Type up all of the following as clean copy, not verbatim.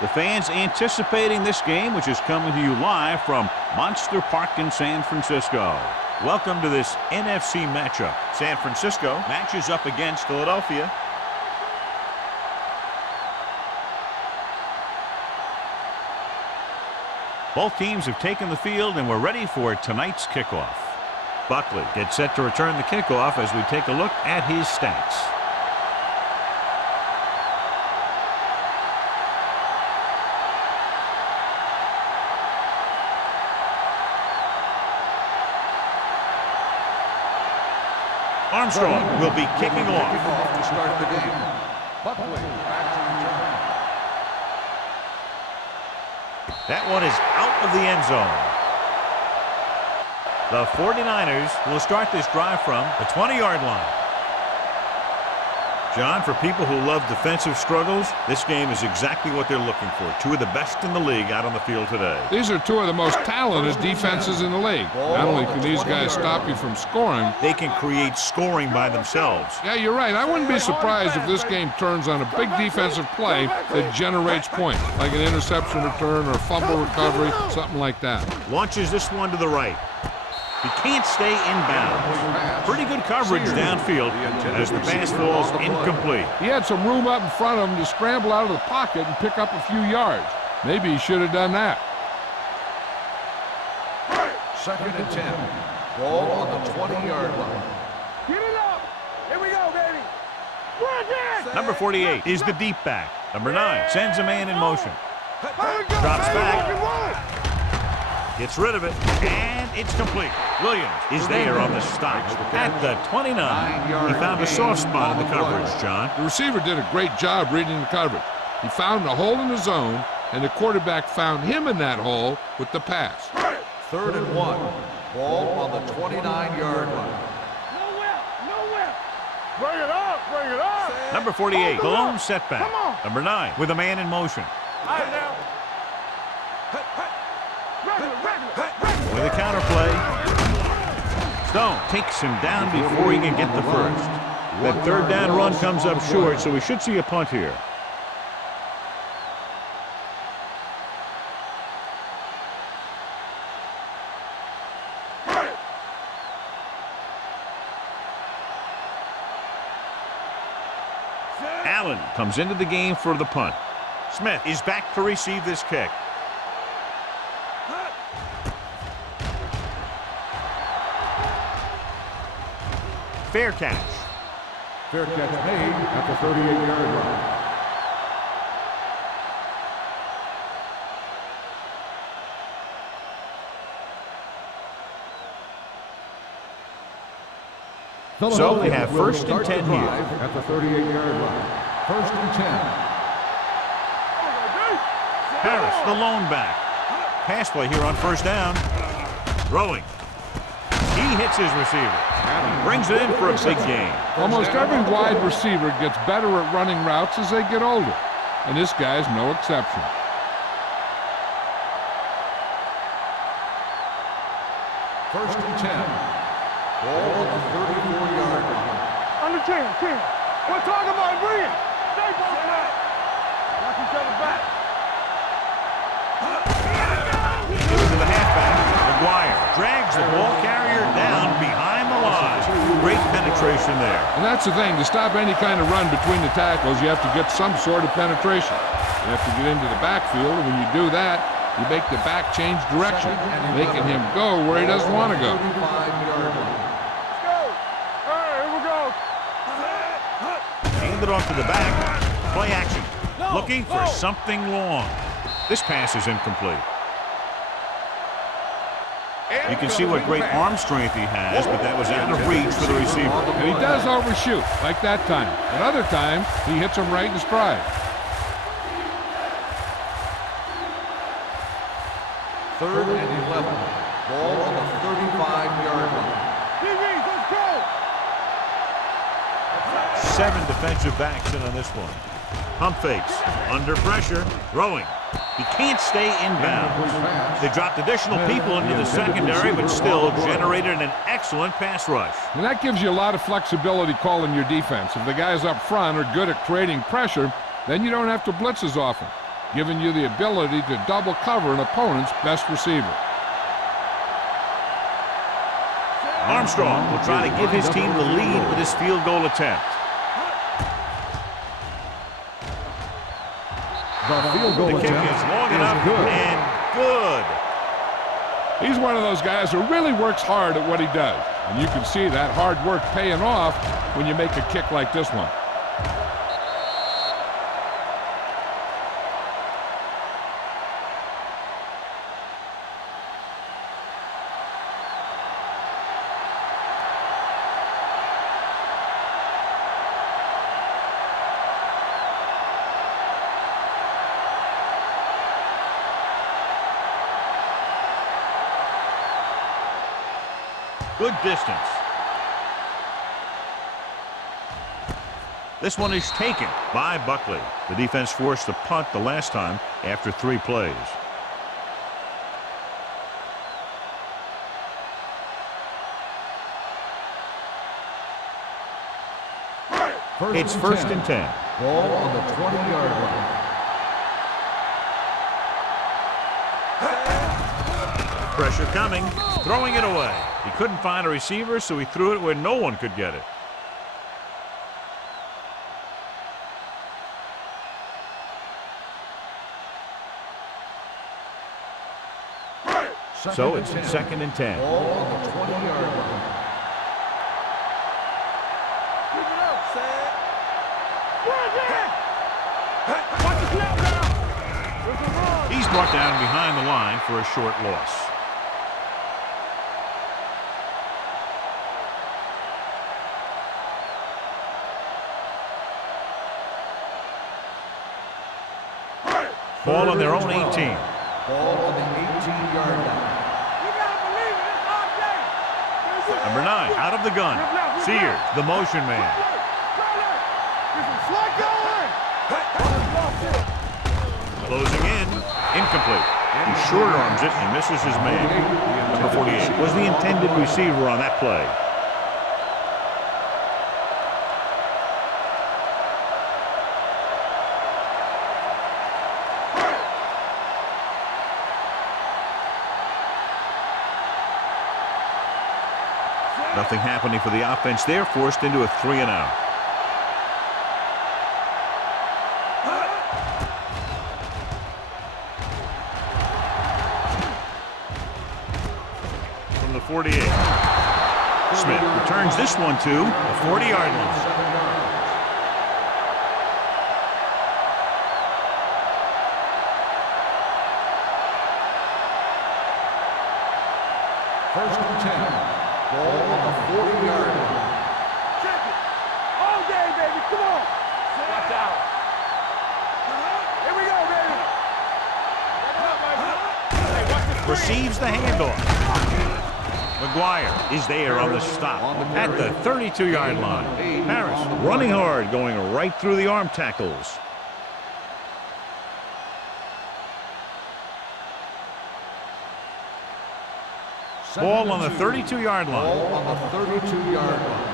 The fans anticipating this game, which is coming to you live from Monster Park in San Francisco. Welcome to this NFC matchup. San Francisco matches up against Philadelphia. Both teams have taken the field and we're ready for tonight's kickoff. Buckley gets set to return the kickoff as we take a look at his stats. Armstrong will be kicking off to start the game. Buckley back to return. That one is out of the end zone. The 49ers will start this drive from the 20-yard line. John, for people who love defensive struggles, this game is exactly what they're looking for. Two of the best in the league out on the field today. These are two of the most talented defenses in the league. Not only can these guys stop you from scoring, they can create scoring by themselves. Yeah, you're right. I wouldn't be surprised if this game turns on a big defensive play that generates points, like an interception return or a fumble recovery, something like that. Launches this one to the right. He can't stay inbound. Pretty good coverage downfield as the pass falls incomplete. He had some room up in front of him to scramble out of the pocket and pick up a few yards. Maybe he should have done that. 2nd and 10. Ball on the 20-yard line. Get it up! Here we go, baby! Number 48 is the deep back. Number 9 sends a man in motion. Drops back. Gets rid of it, and it's complete. Williams is there on the stop at the 29. He found a soft spot in the coverage, John. The receiver did a great job reading the coverage. He found a hole in the zone, and the quarterback found him in that hole with the pass. 3rd and 1. Ball on the 29-yard line. Nowhere. Bring it up, bring it up. Number 48, the lone setback. Number 9 with a man in motion. With a counter play, Stone takes him down before he can get the first. That 3rd down run comes up short, so we should see a punt here. Allen comes into the game for the punt. Smith is back to receive this kick. Fair catch. Fair catch made at the 38-yard line. So we have 1st and 10 here. At the 38-yard line. 1st and 10. Harris, the lone back. Pass play here on 1st down. Throwing. He hits his receiver. Brings it in for a big gain. Almost every wide receiver gets better at running routes as they get older, and this guy's no exception. First and 10. Ball at the 34-yard line. On the 10. We're talking about bringing. Stay back. Knock each other back. To the halfback. McGuire drags the ball carrier down behind the line. Great penetration there. And that's the thing. To stop any kind of run between the tackles, you have to get some sort of penetration. You have to get into the backfield, and when you do that, you make the back change direction, making him go where he doesn't want to go. Let's go. All right, here we go. Hand it off to the back. Play action. Looking for something long. This pass is incomplete. You can see what great arm strength he has, but that was out of reach for the receiver. And he does overshoot, like that time. At other times, he hits him right in stride. 3rd and 11. Ball on the 35-yard line. Let's go. 7 defensive backs in on this one. Pump fakes. Under pressure. Throwing. He can't stay inbounds. They dropped additional people into the secondary, but still generated an excellent pass rush. And that gives you a lot of flexibility calling your defense. If the guys up front are good at creating pressure, then you don't have to blitz as often. giving you the ability to double cover an opponent's best receiver. Armstrong will try to give his team the lead with his field goal attempt. The field goal The kick attempt is long is enough good. and good. He's one of those guys who really works hard at what he does. And you can see that hard work paying off when you make a kick like this one. Good distance. This one is taken by Buckley. The defense forced to punt the last time after 3 plays. It's first and 10. Ball on the 20-yard line. Pressure coming, throwing it away. He couldn't find a receiver, so he threw it where no one could get it. So it's second and 10. Ball on the 20-yard line. He's brought down behind the line for a short loss. Ball on their own 18. Ball on the 18-yard line. Number 9, out of the gun. Sears, the motion man. Closing in, incomplete. He short arms it and misses his man. Number 48 was the intended receiver on that play. Nothing happening for the offense there, forced into a 3-and-out. From the 48. Smith returns this one to the 40-yard line. First and 10. Ball on the 40-yard line. Check it. All day, baby. Come on. Watch out. Here we go, baby. Receives the handoff. McGuire is there on the stop at the 32-yard line. Harris running hard, going right through the arm tackles. Ball on the 32-yard line. Ball on the 32-yard line.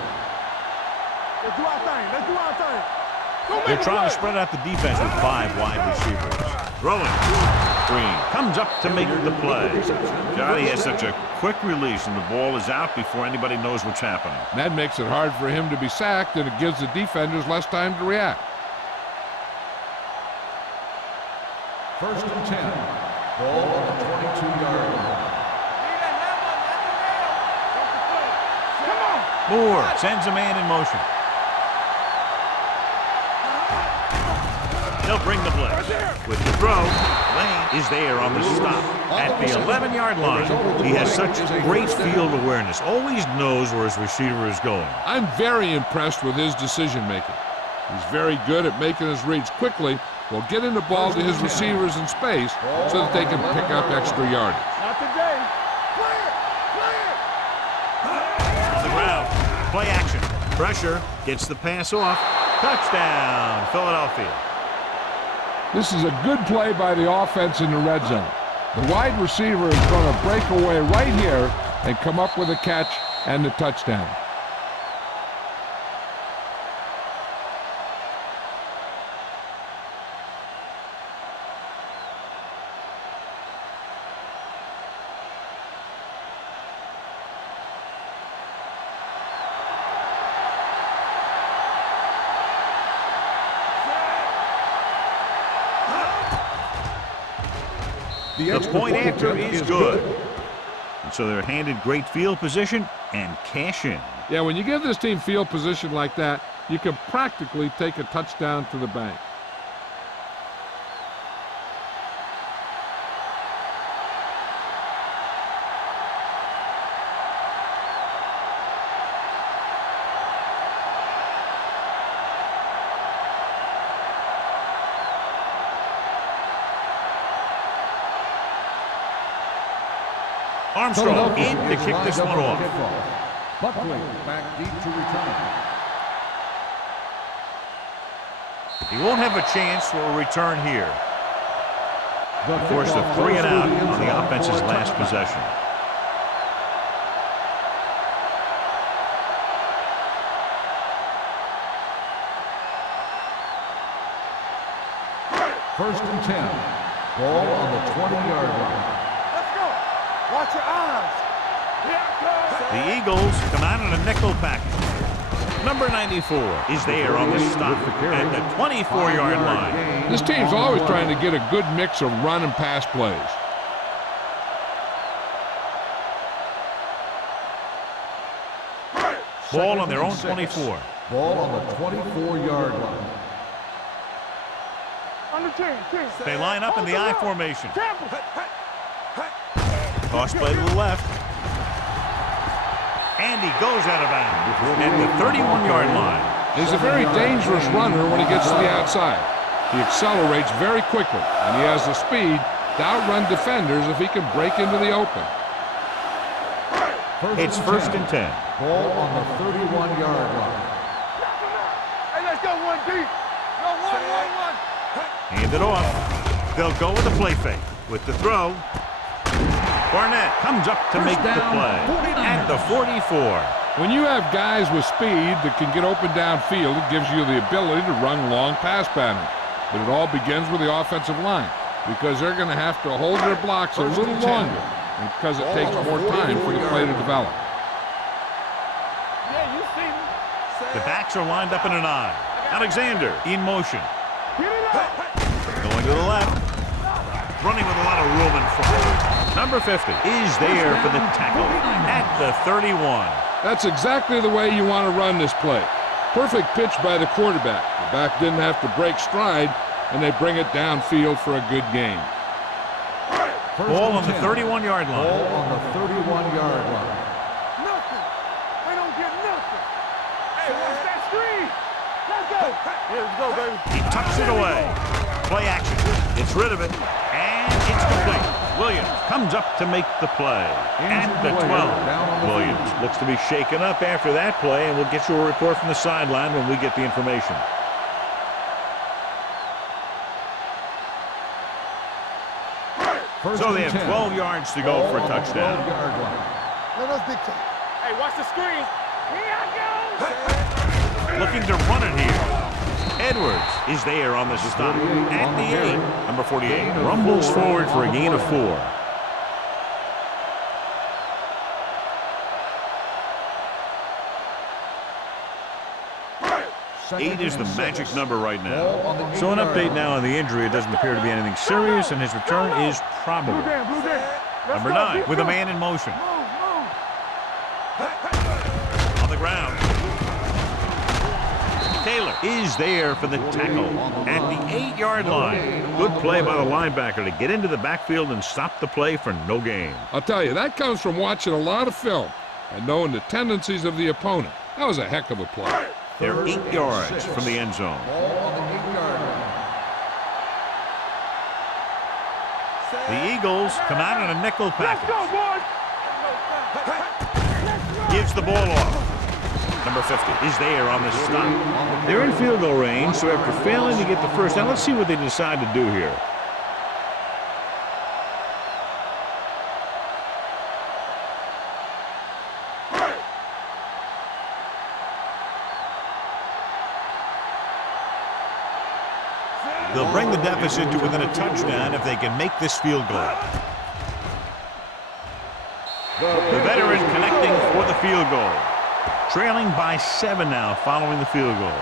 Let's do our thing. Let's do our thing. They're trying to spread out the defense with 5 wide receivers. Throwing. Green comes up to make the play. Johnny has such a quick release, and the ball is out before anybody knows what's happening. That makes it hard for him to be sacked, and it gives the defenders less time to react. First and 10. Ball on the 22-yard line. Moore sends a man in motion. They'll bring the blitz. With the throw, Lane is there on the stop at the 11-yard line. He has such great field awareness, always knows where his receiver is going. I'm very impressed with his decision-making. He's very good at making his reads quickly while getting the ball to his receivers in space so that they can pick up extra yardage. Not today. Play it. Play it. On the ground. Play action. Pressure. Gets the pass off. Touchdown, Philadelphia. This is a good play by the offense in the red zone. The wide receiver is going to break away right here and come up with a catch and the touchdown. The point after is good. And so they're handed great field position and cash in. Yeah, when you give this team field position like that, you can practically take a touchdown to the bank. Armstrong in to kick this one off. Buckley back deep to return. He won't have a chance for a return here. Forced a 3 and out on the offense's last possession. First and 10. Ball on the 20-yard line. Watch your eyes. The Eagles come out in a nickel package. Number 94 is there on the stop at the 24-yard line. This team's always trying to get a good mix of run and pass plays. Ball on their own 24. Ball on the 24-yard line. They line up in the I formation. Toss play to the left. And he goes out of bounds at the 31-yard line. He's a very dangerous runner when he gets to the outside. He accelerates very quickly, and he has the speed to outrun defenders if he can break into the open. It's first and 10. Ball on the 31-yard line. Hey, let's go one deep. Go one. Hand it off. They'll go with the play fake. With the throw. Barnett comes up to make the play at the 44. When you have guys with speed that can get open downfield, it gives you the ability to run long pass patterns. But it all begins with the offensive line because they're going to have to hold their blocks a little longer because it takes more time for the play to develop. Yeah, you see me. The backs are lined up in an I. Alexander in motion. Get it up. Going to the left. Running with a lot of room in front. Number 50 is there for the tackle at the 31. That's exactly the way you want to run this play. Perfect pitch by the quarterback. The back didn't have to break stride, and they bring it downfield for a good gain. Ball on the 31-yard line. Ball on the 31-yard line. Nothing. They don't get nothing. Hey, watch that screen. Let's go. Yeah, let's go, baby. He tucks it away. Play action. Gets rid of it, and it's complete. Williams comes up to make the play at the 12. Williams looks to be shaken up after that play, and we'll get you a report from the sideline when we get the information. So they have 12 yards to go for a touchdown. Let us dictate. Hey, watch the screen. Here I go. Looking to run it here. Edwards is there on the stop at the 8. Number 48 rumbles forward for a gain of 4. Eight is the magic number right now. So an update now on the injury. It doesn't appear to be anything serious, and his return is probable. Number 9 with a man in motion. On the ground. Taylor is there for the tackle at the 8-yard line. Good play by the linebacker to get into the backfield and stop the play for no gain. I'll tell you, that comes from watching a lot of film and knowing the tendencies of the opponent. That was a heck of a play. They're 8 yards from the end zone. The Eagles come out in a nickel package. Gives the ball off. Number 50 is there on the stop. They're in field goal range, so after failing to get the first down, let's see what they decide to do here. They'll bring the deficit to within a touchdown if they can make this field goal. The veteran connecting for the field goal. Trailing by 7 now following the field goal.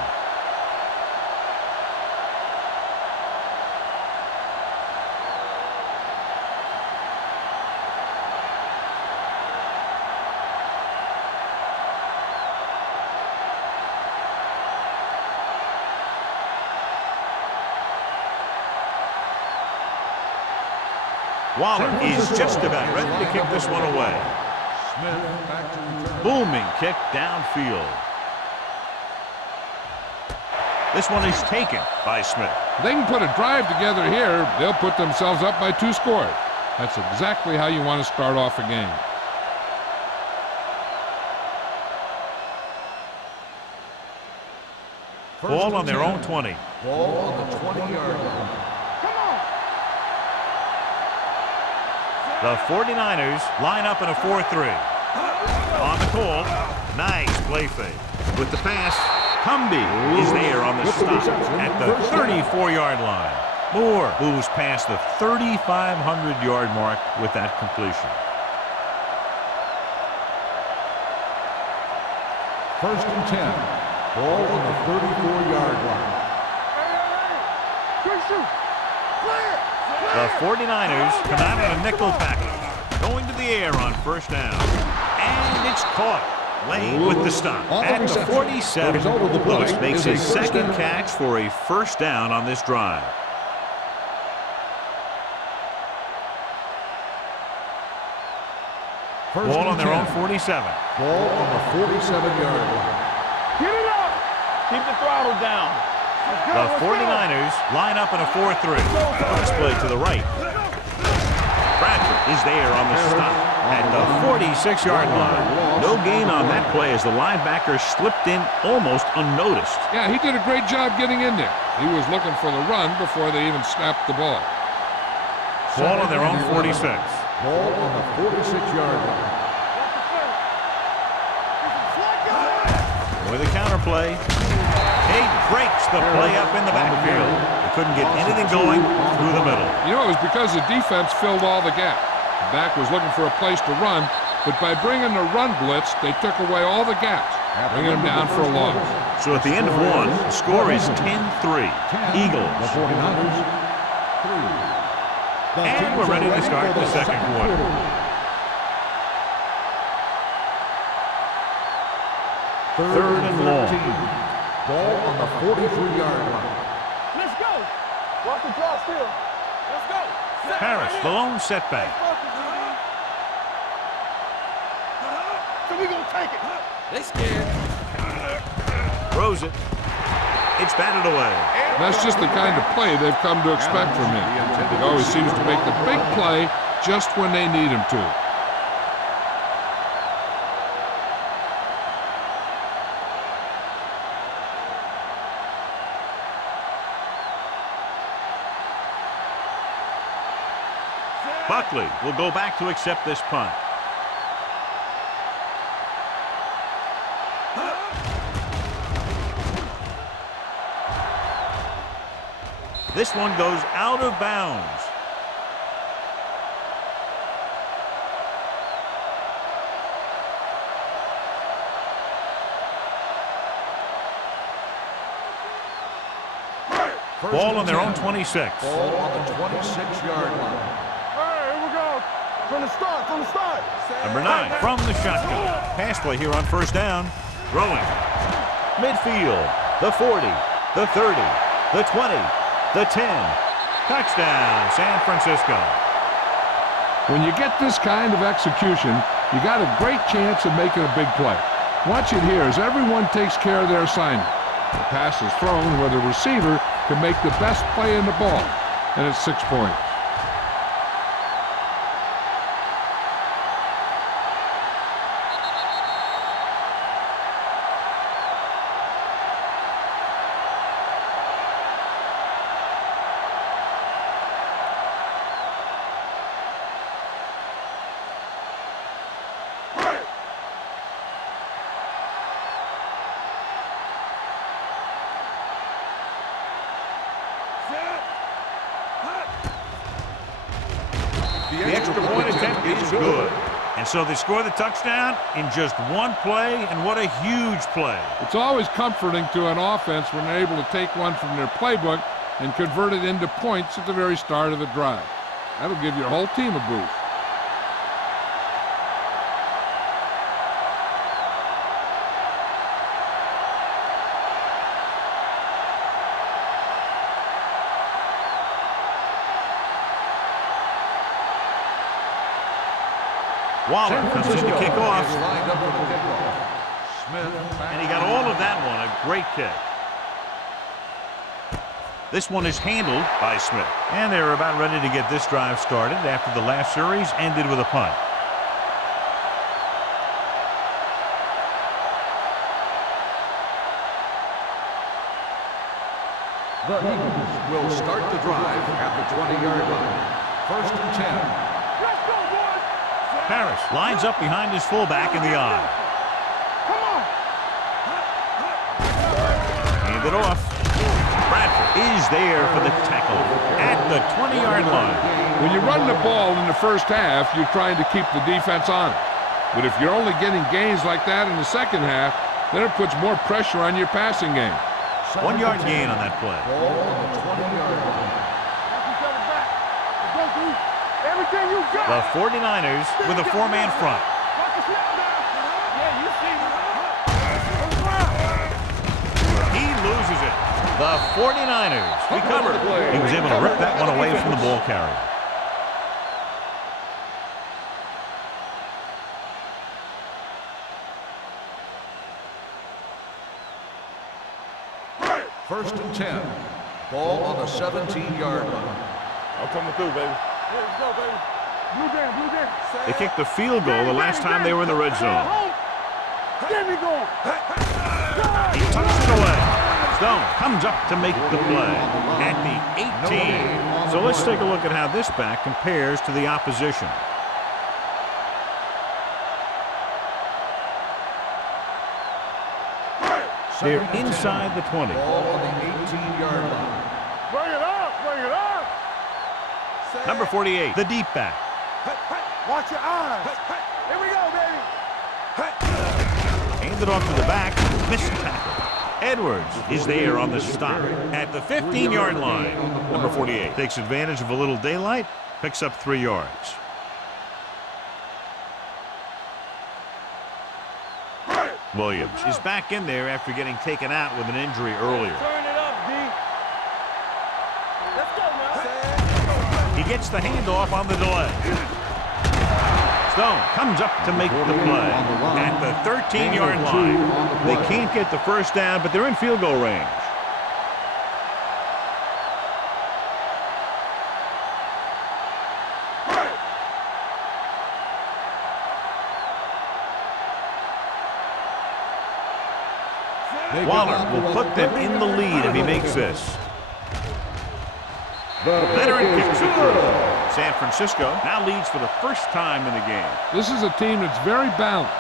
Waller is just about ready to kick this one away. Smith back to return. Booming kick downfield. This one is taken by Smith. If they can put a drive together here, they'll put themselves up by 2 scores. That's exactly how you want to start off a game. Ball on their own 20. Ball on the 20-yard line. The 49ers line up in a 4-3. On the call, nice play fake. With the pass, Cumby is there on the stop at the 34-yard line. Moore moves past the 3,500-yard mark with that completion. First and 10. Ball on the 34-yard line. The 49ers come out in a nickel package, going to the air on first down. And it's caught. Lane with the stop at the 47. Lewis makes his second catch for a first down on this drive. Ball on their own 47. Ball on the 47-yard line. Get it up. Keep the throttle down. The 49ers line up in a 4-3. Pass play to the right. Bradford is there on the stop at the 46-yard line. No gain on that play as the linebacker slipped in almost unnoticed. Yeah, he did a great job getting in there. He was looking for the run before they even snapped the ball. Ball on their own 46. Ball on the 46-yard line. With a counter play, he breaks the play up in the backfield. They couldn't get anything going through the middle. You know, it was because the defense filled all the gap. The back was looking for a place to run, but by bringing the run blitz, they took away all the gaps, bringing them down for a loss. So at the end of one, the score is 10-3. Eagles. The 49ers, 3. And we're ready to start the second quarter. Third and long. Ball on the 43-yard line. Let's go. Watch the draw still. Let's go. Harris, the lone setback. So we gonna take it. They scared. Throws it. It's batted away. That's just the kind of play they've come to expect from him. He always seems to make the big play just when they need him to. Buckley will go back to accept this punt. This one goes out of bounds. Ball on their own 26. Ball on the 26-yard line. From the start. Number 9 from the shotgun. Pass play here on first down. Throwing. Midfield. The 40. The 30. The 20. The 10. Touchdown, San Francisco. When you get this kind of execution, you got a great chance of making a big play. Watch it here as everyone takes care of their assignment. The pass is thrown where the receiver can make the best play in the ball, and it's 6 points. The extra point attempt is good. And so they score the touchdown in just one play, and what a huge play. It's always comforting to an offense when they're able to take one from their playbook and convert it into points at the very start of the drive. That'll give your whole team a boost. Waller comes in to kick off. Is lined up for the kickoff. Smith back. And he got all of that one. A great kick. This one is handled by Smith. And they're about ready to get this drive started after the last series ended with a punt. The Eagles will start the drive at the 20-yard line. First and 10. Let's go, boys. Harris lines up behind his fullback in the eye. Come on. Hand it off. Bradford is there for the tackle at the 20-yard line. When you run the ball in the first half, you're trying to keep the defense on it. But if you're only getting gains like that in the second half, then it puts more pressure on your passing game. 1 yard gain on that play. Ball on the 20-yard line. Watch each other back. Let's go, dude. Everything you got. The 49ers with a four-man front. Watch the snap down. Yeah, you see. On the ground. He loses it. The 49ers recover. He was able to rip that one away from the ball carrier. First and 10. Ball on the 17-yard line. I'm coming through, baby. Let's go, baby. Blue jam, blue jam. They kicked the field goal the last time they were in the red zone. Get me going. He tucks it away. Stone comes up to make the play at the 18. So let's take a look at how this back compares to the opposition. They're inside the 20. Ball on the 18-yard line. Bring it up, bring it up. Number 48, the deep back. Watch your eyes. Here we go, baby. Handed off to the back. Missed tackle. Edwards is there on the stop at the 15-yard line. Number 48 takes advantage of a little daylight, picks up 3 yards. Williams is back in there after getting taken out with an injury earlier. Turn it up, D. Let's go, man. He gets the handoff on the delay. Stone comes up to make the play at the 13-yard line. They can't get the first down, but they're in field goal range. Waller will put them in the lead if he makes this. Veteran kicks it through. San Francisco now leads for the first time in the game. This is a team that's very balanced.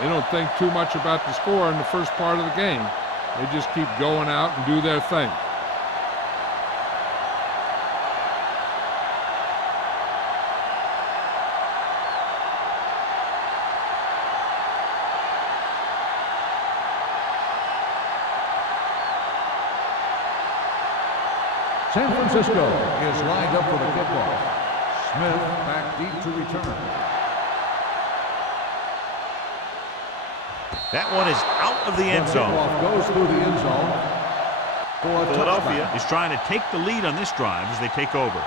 They don't think too much about the score in the first part of the game. They just keep going out and do their thing. San Francisco is lined up for the kickoff. Smith back deep to return. That one is out of the end zone. Kickoff goes through the end zone for a Philadelphia touchback. is trying to take the lead on this drive as they take over.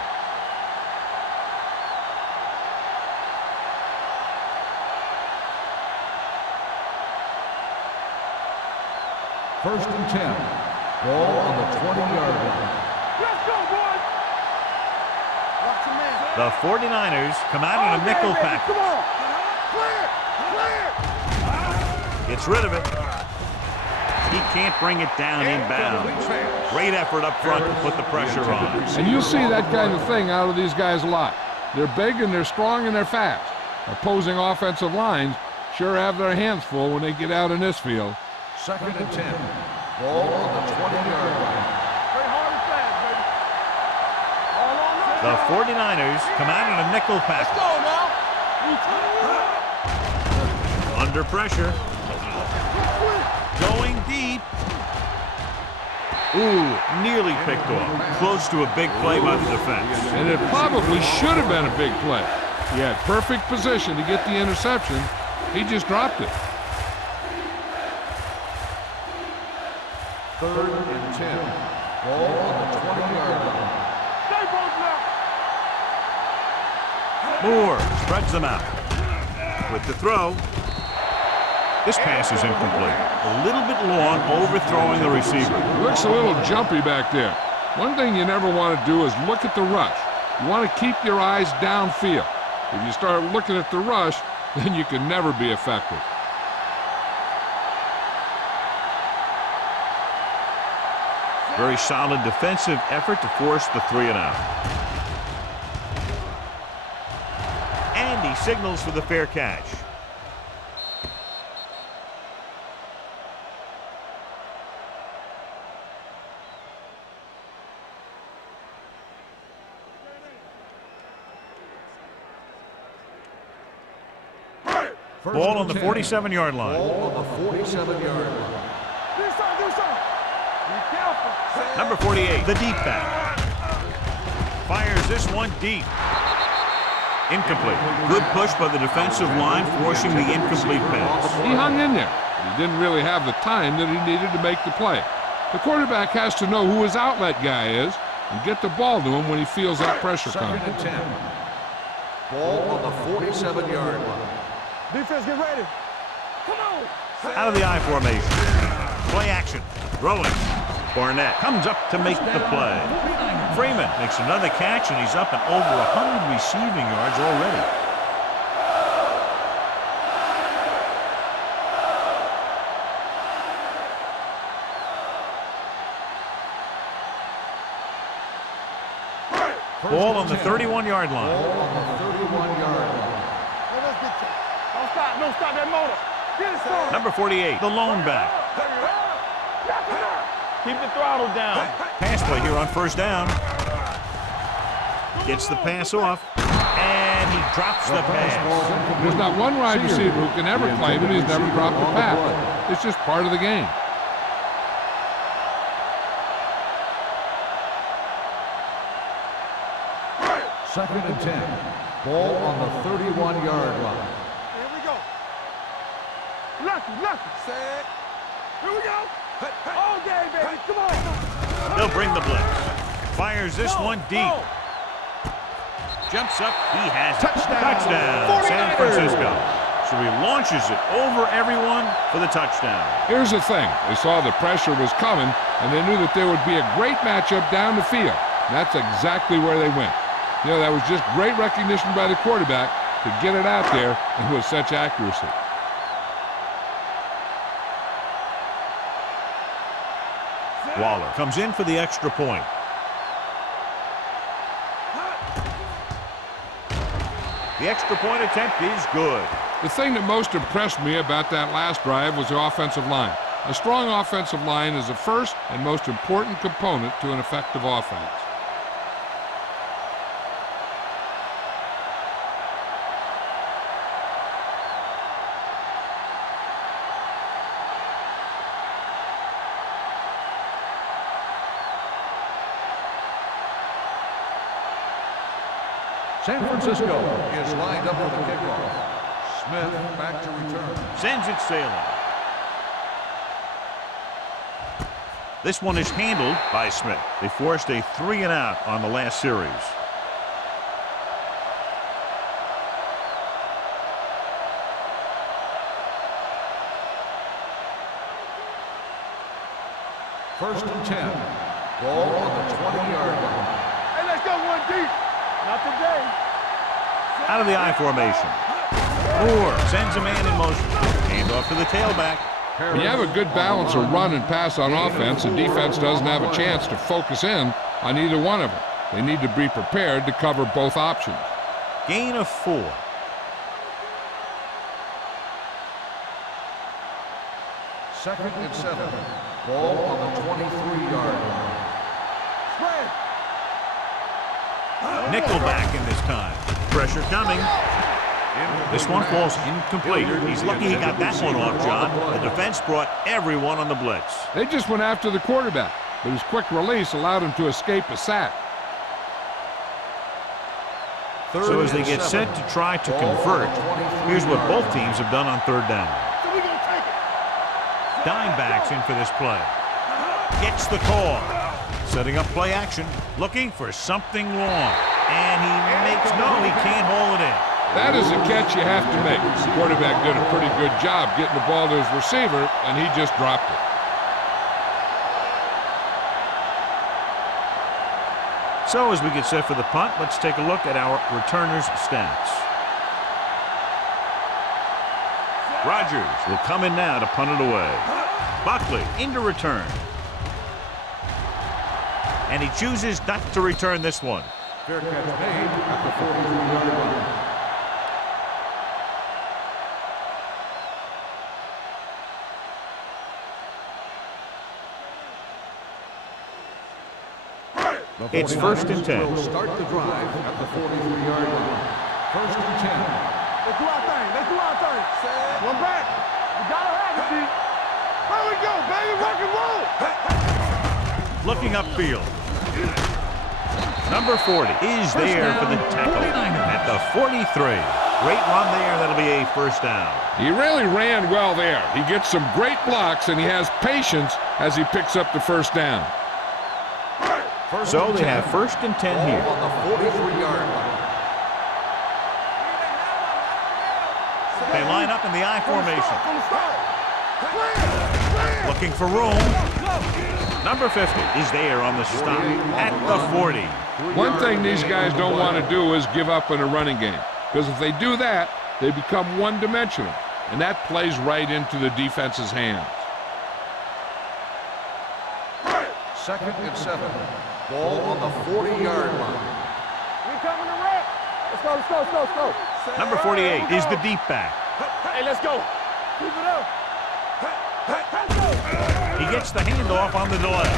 First and 10. Ball on the 20-yard line. Let's go, boys. Watch your man. The 49ers come out in a nickel package. Come on. Clear. Gets rid of it. He can't bring it down inbounds. Great effort up front to put the pressure on. And you see that kind of thing out of these guys a lot. They're big and they're strong and they're fast. Opposing offensive lines sure have their hands full when they get out in this field. Second and 10. Ball on the 20-yard line. Play hard and fast, baby. The 49ers come out in a nickel package. Go now. Under pressure. Going deep. Ooh, nearly picked off. Close to a big play by the defense. And it probably should have been a big play. He had perfect position to get the interception. He just dropped it. Third and 10. Ball on the 20-yard line. Stay both now. Moore spreads them out. with the throw. This pass is incomplete. A little bit long, overthrowing the receiver. Looks a little jumpy back there. One thing you never want to do is look at the rush. You want to keep your eyes downfield. If you start looking at the rush, then you can never be effective. Very solid defensive effort to force the 3-and-out. And he signals for the fair catch. Ball on the 47-yard line. Ball on the 47-yard line. Do something. Be careful. Number 48, the deep back. Fires this one deep. Incomplete. Good push by the defensive line, forcing the incomplete pass. He hung in there. He didn't really have the time that he needed to make the play. The quarterback has to know who his outlet guy is and get the ball to him when he feels that pressure coming. 2nd and 10. Ball on the 47-yard line. Defense, get ready. Come on. Out of the I formation. Play action. Rolling. Barnett comes up to make the play. Freeman makes another catch, and he's up and over 100 receiving yards already. Ball on the 31-yard line. Ball on the 31-yard line. Don't stop that motor. Get it started. Number 48, the lone back. Keep the throttle down. Pass play here on first down. Gets the pass off, and he drops the pass. There's not one wide receiver who can ever claim that he's never dropped a pass. It's just part of the game. Second and 10. Ball on the 31-yard line. Here we go. Lucky. Set. Here we go. All day, baby. Come on. They'll bring the blitz. Fires this one deep. Jumps up. He has it. Touchdown. San Francisco. So he launches it over everyone for the touchdown. Here's the thing. They saw the pressure was coming, and they knew that there would be a great matchup down the field. And that's exactly where they went. You know, that was just great recognition by the quarterback to get it out there and with such accuracy. Waller comes in for the extra point. The extra point attempt is good. The thing that most impressed me about that last drive was the offensive line. A strong offensive line is the first and most important component to an effective offense. San Francisco is lined up for the kickoff. Smith back to return. Sends it sailing. This one is handled by Smith. They forced a 3-and-out on the last series. First and 10. Ball on the 20-yard line. Hey, let's go one deep. Not today. Out of the I formation. Moore sends a man in motion. Hand off to the tailback. When you have a good balance of run and pass on offense, the defense doesn't have a chance to focus in on either one of them. They need to be prepared to cover both options. Gain of 4. Second and 7. Ball on the 23-yard line. Spread. Nickelback in this time. Pressure coming. This one falls incomplete. He's lucky he got that one off, John. The defense brought everyone on the blitz. They just went after the quarterback, but his quick release allowed him to escape a sack. So as they get set to try to convert, here's what both teams have done on third down. So we gonna take it. Dime backs in for this play. Gets the call. Setting up play action, looking for something long. And he makes no, he can't haul it in. That is a catch you have to make. The quarterback did a pretty good job getting the ball to his receiver, and he just dropped it. So as we get set for the punt, let's take a look at our returners' stats. Rogers will come in now to punt it away. Buckley into return. And he chooses not to return this one. Fair catch made at the 43-yard line. It's 1st and 10. Will start the drive at the 43-yard line. 1st and 10. Let's do our thing. Let's do our thing. One back. We gotta have it, Pete. Here we go, baby. Rock and roll. Looking upfield. Number 40 is there for the tackle at the 43. Great run there. That'll be a 1st down. He really ran well there. He gets some great blocks, and he has patience as he picks up the 1st down. So they have 1st and 10 here. On the 43-yard line. They line up in the I formation. Looking for room. Number 50 is there on the stop at the 40. One thing these guys don't want to do is give up in a running game, because if they do that, they become one-dimensional, and that plays right into the defense's hands. 2nd and 7. Ball on the 40-yard line. We coming to wreck. Let's go, let's go, let's go, let's go. Number 48 is the deep back. Hey, let's go. Keep it up. He gets the handoff on the delay.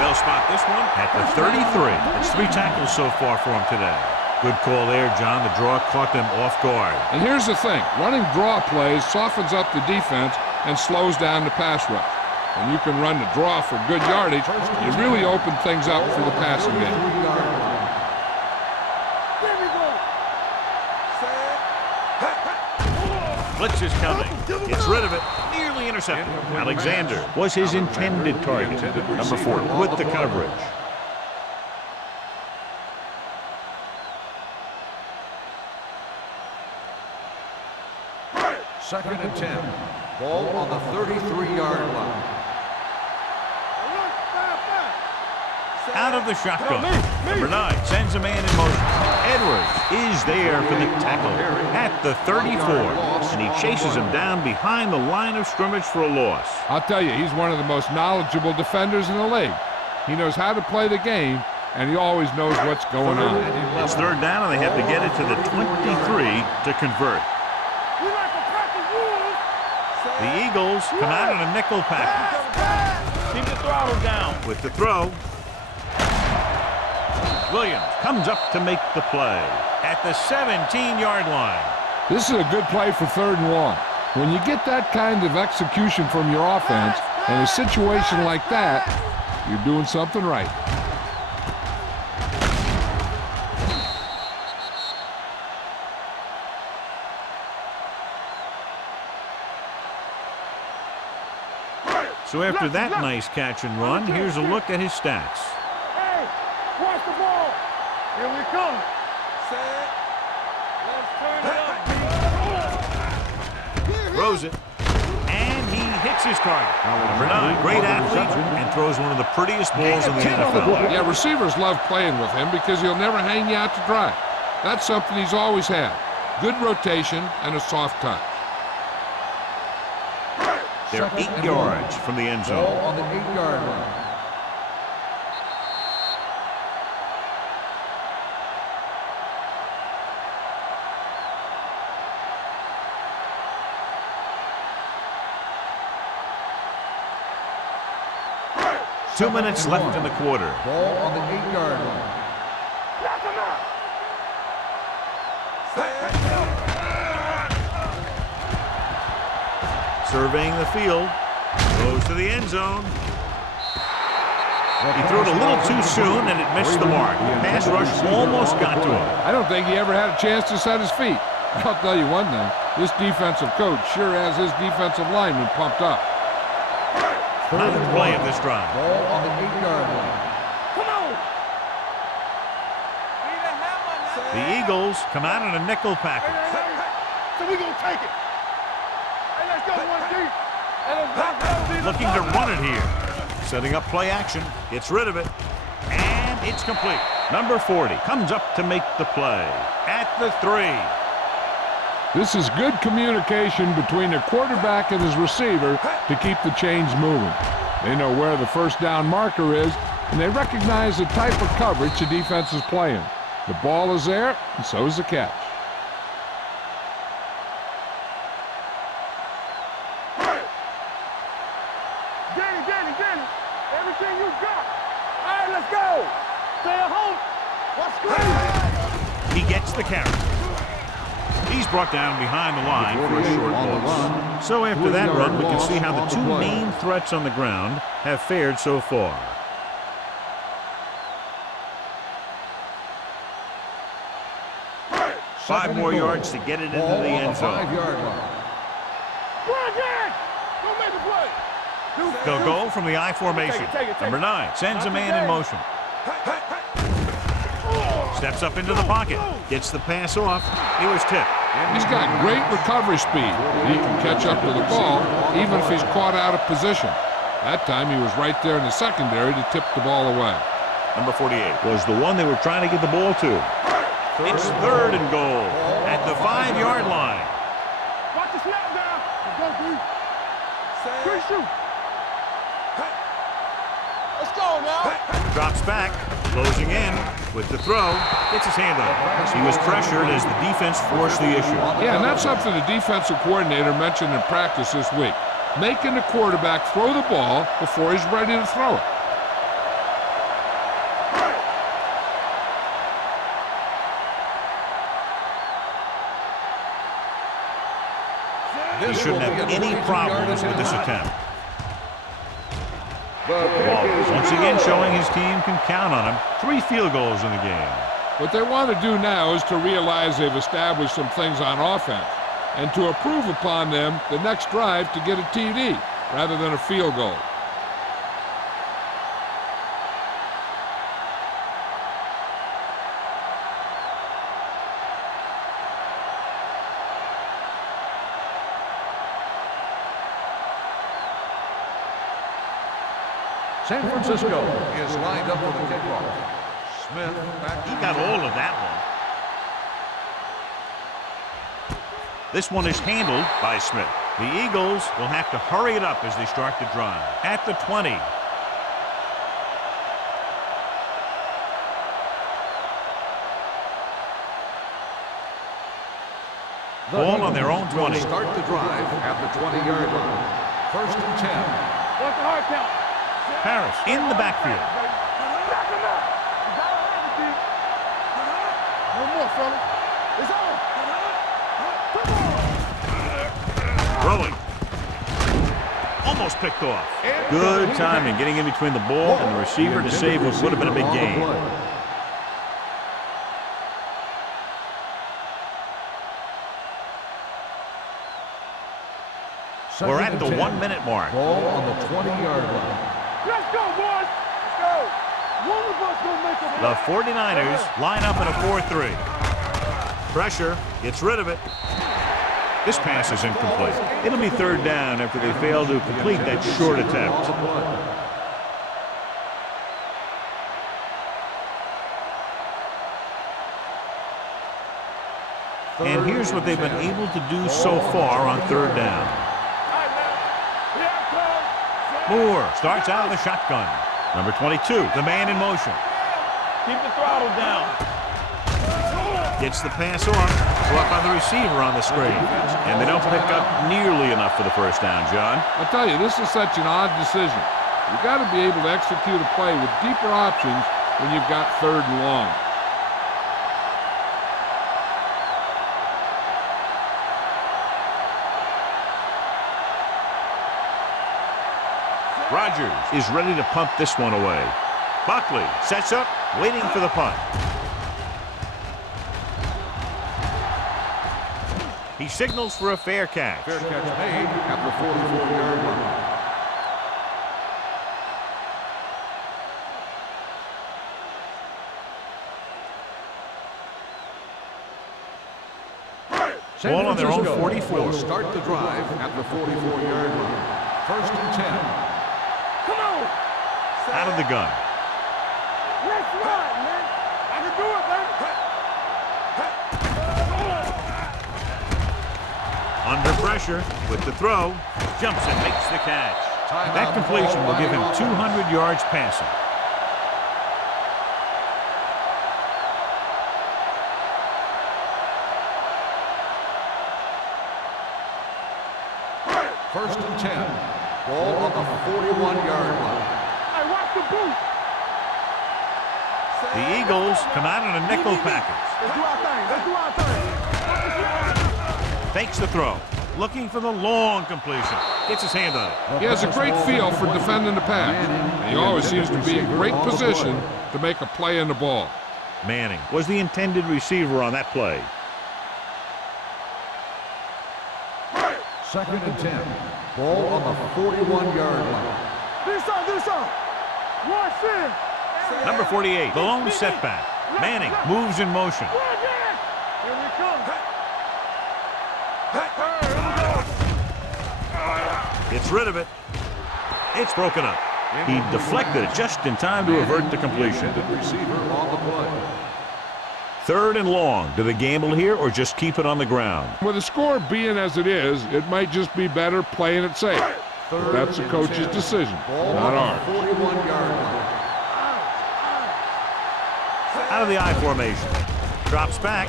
They'll spot this one at the 33. It's 3 tackles so far for him today. Good call there, John. The draw caught them off guard. And here's the thing. Running draw plays softens up the defense and slows down the pass rush. When you can run the draw for good yardage, you really open things up for the passing game. Blitz is coming. Gets rid of it. Nearly intercepted. Alexander was his intended target. Number 4 with the coverage. 2nd and 10. Ball on the 33-yard line. Out of the shotgun. Number 9 sends a man in motion. Edwards is there for the tackle at the 34. And he chases him down behind the line of scrimmage for a loss. I'll tell you, he's one of the most knowledgeable defenders in the league. He knows how to play the game, and he always knows what's going on. It's 3rd down, and they have to get it to the 23 to convert. The Eagles come out in a nickel package. Keep the throttle down with the throw. Williams comes up to make the play at the 17-yard line. This is a good play for 3rd and long. When you get that kind of execution from your offense in a situation like that, you're doing something right. So after that nice catch and run, here's a look at his stats. Hey, watch the ball. Here we come. Set. Let's turn it up. Throws it. And he hits his target. Number 9, great athlete, and throws one of the prettiest balls in the NFL. Yeah, receivers love playing with him because he'll never hang you out to dry. That's something he's always had. Good rotation and a soft touch. They're 8 yards from the end zone. Ball on the 8-yard line. Two minutes left in the quarter. Ball on the 8-yard line. Knock him out. Surveying the field. Goes to the end zone. He threw it a little too soon, and it missed the mark. The pass rush almost got to him. I don't think he ever had a chance to set his feet. I'll tell you one thing. This defensive coach sure has his defensive lineman pumped up. Ninth play of this drive. Ball on the 8-yard line. Come on. The Eagles come out in a nickel package. So we gonna take it. Hey, let's go, 1-2. Hey, let's go. Looking to run it here. Setting up play action. Gets rid of it. And it's complete. Number 40 comes up to make the play. At the 3. This is good communication between the quarterback and his receiver to keep the chains moving. They know where the first down marker is, and they recognize the type of coverage the defense is playing. The ball is there, and so is the catch. Get it. Everything you got. All right, let's go. Stay at home. Watch screen. He gets the carry. He's brought down behind the line for a short loss. So after that run, we can see how the two main threats on the ground have fared so far. Five more yards to get it into the end zone. 5-yard line. Don't make the play. They'll go from the I formation. Take it. Number 9 sends a man in motion. Steps up into the pocket. Gets the pass off. He was tipped. He's got great recovery speed. He can catch up to the ball even if he's caught out of position. That time he was right there in the secondary to tip the ball away. Number 48 was the one they were trying to get the ball to. It's 3rd and goal at the 5-yard line. Watch the snap down. Let's go, dude. Good shoot. Let's go now. Drops back, closing in with the throw. Gets his hand on it. He was pressured as the defense forced the issue. Yeah, and that's something the defensive coordinator mentioned in practice this week. Making the quarterback throw the ball before he's ready to throw it. He shouldn't have any problems with this attempt. Wallace once again showing his team can count on him. 3 field goals in the game. What they want to do now is to realize they've established some things on offense and to improve upon them the next drive to get a TD rather than a field goal. San Francisco is lined up for the kickoff. Smith back. He got all of that one. This one is handled by Smith. The Eagles will have to hurry it up as they start the drive. At the 20. Ball on their own 20. Start the drive at the 20-yard line. 1st and 10. What's the hard count? Harris in the backfield. Knock him out. You gotta have it, D. No more, fella. It's on. Throwing. Almost picked off. Good timing getting in between the ball and the receiver to save what would have been a big gain. We're at the 1-minute mark. Ball on the 20-yard line. Let's go, boys. Let's go. One of us gonna make a The 49ers line up in a 4-3. Pressure, gets rid of it. This pass is incomplete. It'll be 3rd down after they fail to complete that short attempt. And here's what they've been able to do so far on 3rd down. Moore starts out of the shotgun. Number 22, the man in motion. Keep the throttle down. Gets the pass off, caught by the receiver on the screen. And they don't pick up nearly enough for the first down, John. I tell you, this is such an odd decision. You've got to be able to execute a play with deeper options when you've got 3rd and long. Rodgers is ready to punt this one away. Buckley sets up, waiting for the punt. He signals for a fair catch. Fair catch made at the 44-yard line. Ball on their own 44. Will start the drive at the 44-yard line. 1st and 10. Come on. Out of the gun. Let's ride, man. I can do it, man. Under pressure with the throw. Jumps and makes the catch. That completion will give him 200 yards passing. First and 10. Ball on the 41-yard line. Hey, watch the boot. The Eagles come out in a nickel package. Let's do our thing. Let's do our thing. Fakes the throw. Looking for the long completion. Gets his hand on it. He has a great feel for defending the pass. And he always seems to be in great position to make a play in the ball. Manning was the intended receiver on that play. 2nd and 10. Ball on the 41-yard line. Do something. Watch it. Number 48, the lone setback. Manning moves in motion. Here we come. Gets rid of it. It's broken up. He deflected it just in time to avert the completion. Receiver on the play. 3rd and long. Do they gamble here or just keep it on the ground? With the score being as it is, it might just be better playing it safe. That's the coach's decision, not ours. 41-yard line. Out of the I formation. Drops back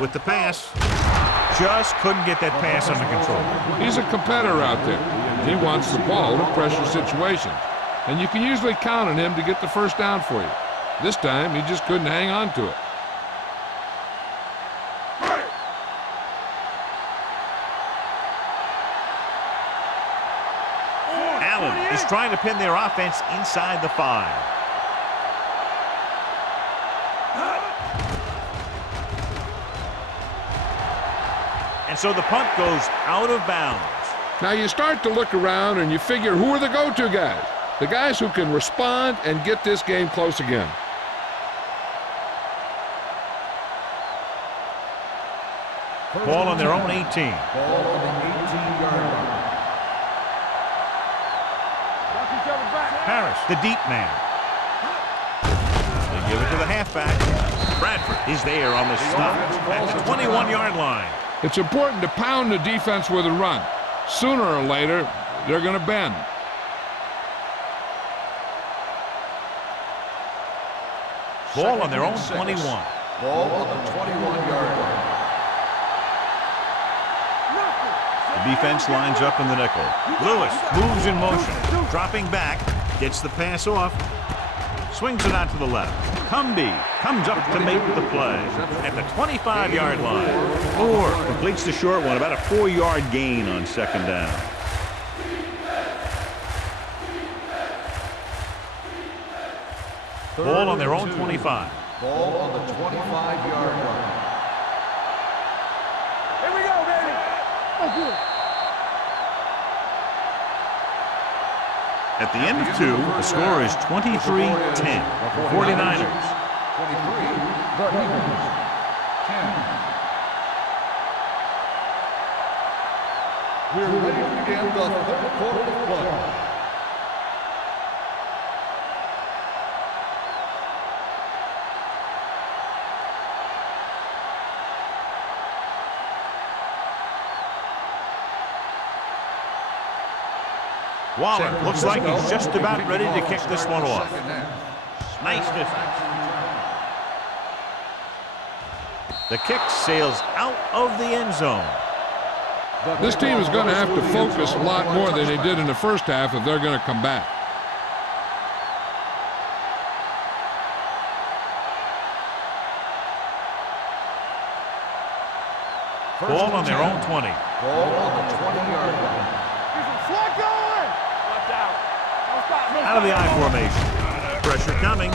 with the pass. Just couldn't get that pass under control. He's a competitor out there. He wants the ball in pressure situations. And you can usually count on him to get the first down for you. This time, he just couldn't hang on to it. Allen is trying to pin their offense inside the 5. And so the punt goes out of bounds. Now you start to look around and you figure, who are the go-to guys? The guys who can respond and get this game close again. Ball on their own 18. Ball on the 18-yard line. Harris, the deep man. They give it to the halfback. Bradford is there on the stop at the 21-yard line. It's important to pound the defense with a run. Sooner or later, they're going to bend. Ball on their own 21. Ball on the 21-yard line. The defense lines up in the nickel. Lewis moves in motion. Dropping back. Gets the pass off. Swings it out to the left. Cumby comes up to make the play at the 25-yard line. Moore completes the short one, about a 4-yard gain on 2nd down. Ball on their own 25. Ball on the 25-yard line. Here we go, baby. Oh, good. At the end of 2, the score is 23-10. 49ers. 23, the Eagles. 10. We're ready to begin the 3rd quarter of play. Waller looks like he's just about ready to kick this one off. Nice distance. The kick sails out of the end zone. This team is going to have to focus a lot more than they did in the first half if they're going to come back. Ball on their own 20. Ball on the 20-yard line. Out of the I formation. Pressure coming.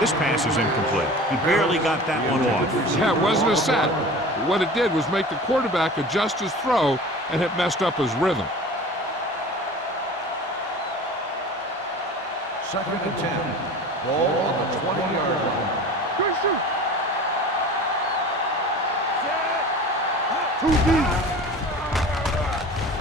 This pass is incomplete. He barely got that one off. Yeah, it wasn't a set. What it did was make the quarterback adjust his throw, and it messed up his rhythm. 2nd and 10. Ball on the 20-yard line. Good shoot. Too deep.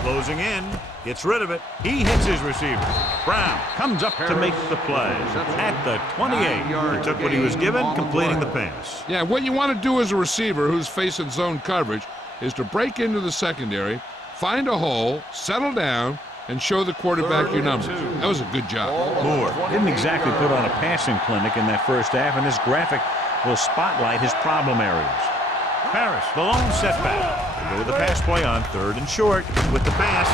Closing in. Gets rid of it. He hits his receiver. Brown comes up to make the play at the 28. He took what he was given, completing the pass. Yeah, what you want to do as a receiver who's facing zone coverage is to break into the secondary, find a hole, settle down, and show the quarterback your numbers. That was a good job. Moore didn't exactly put on a passing clinic in that first half, and this graphic will spotlight his problem areas. Parrish, the lone setback. They go with the pass play on 3rd and short with the pass.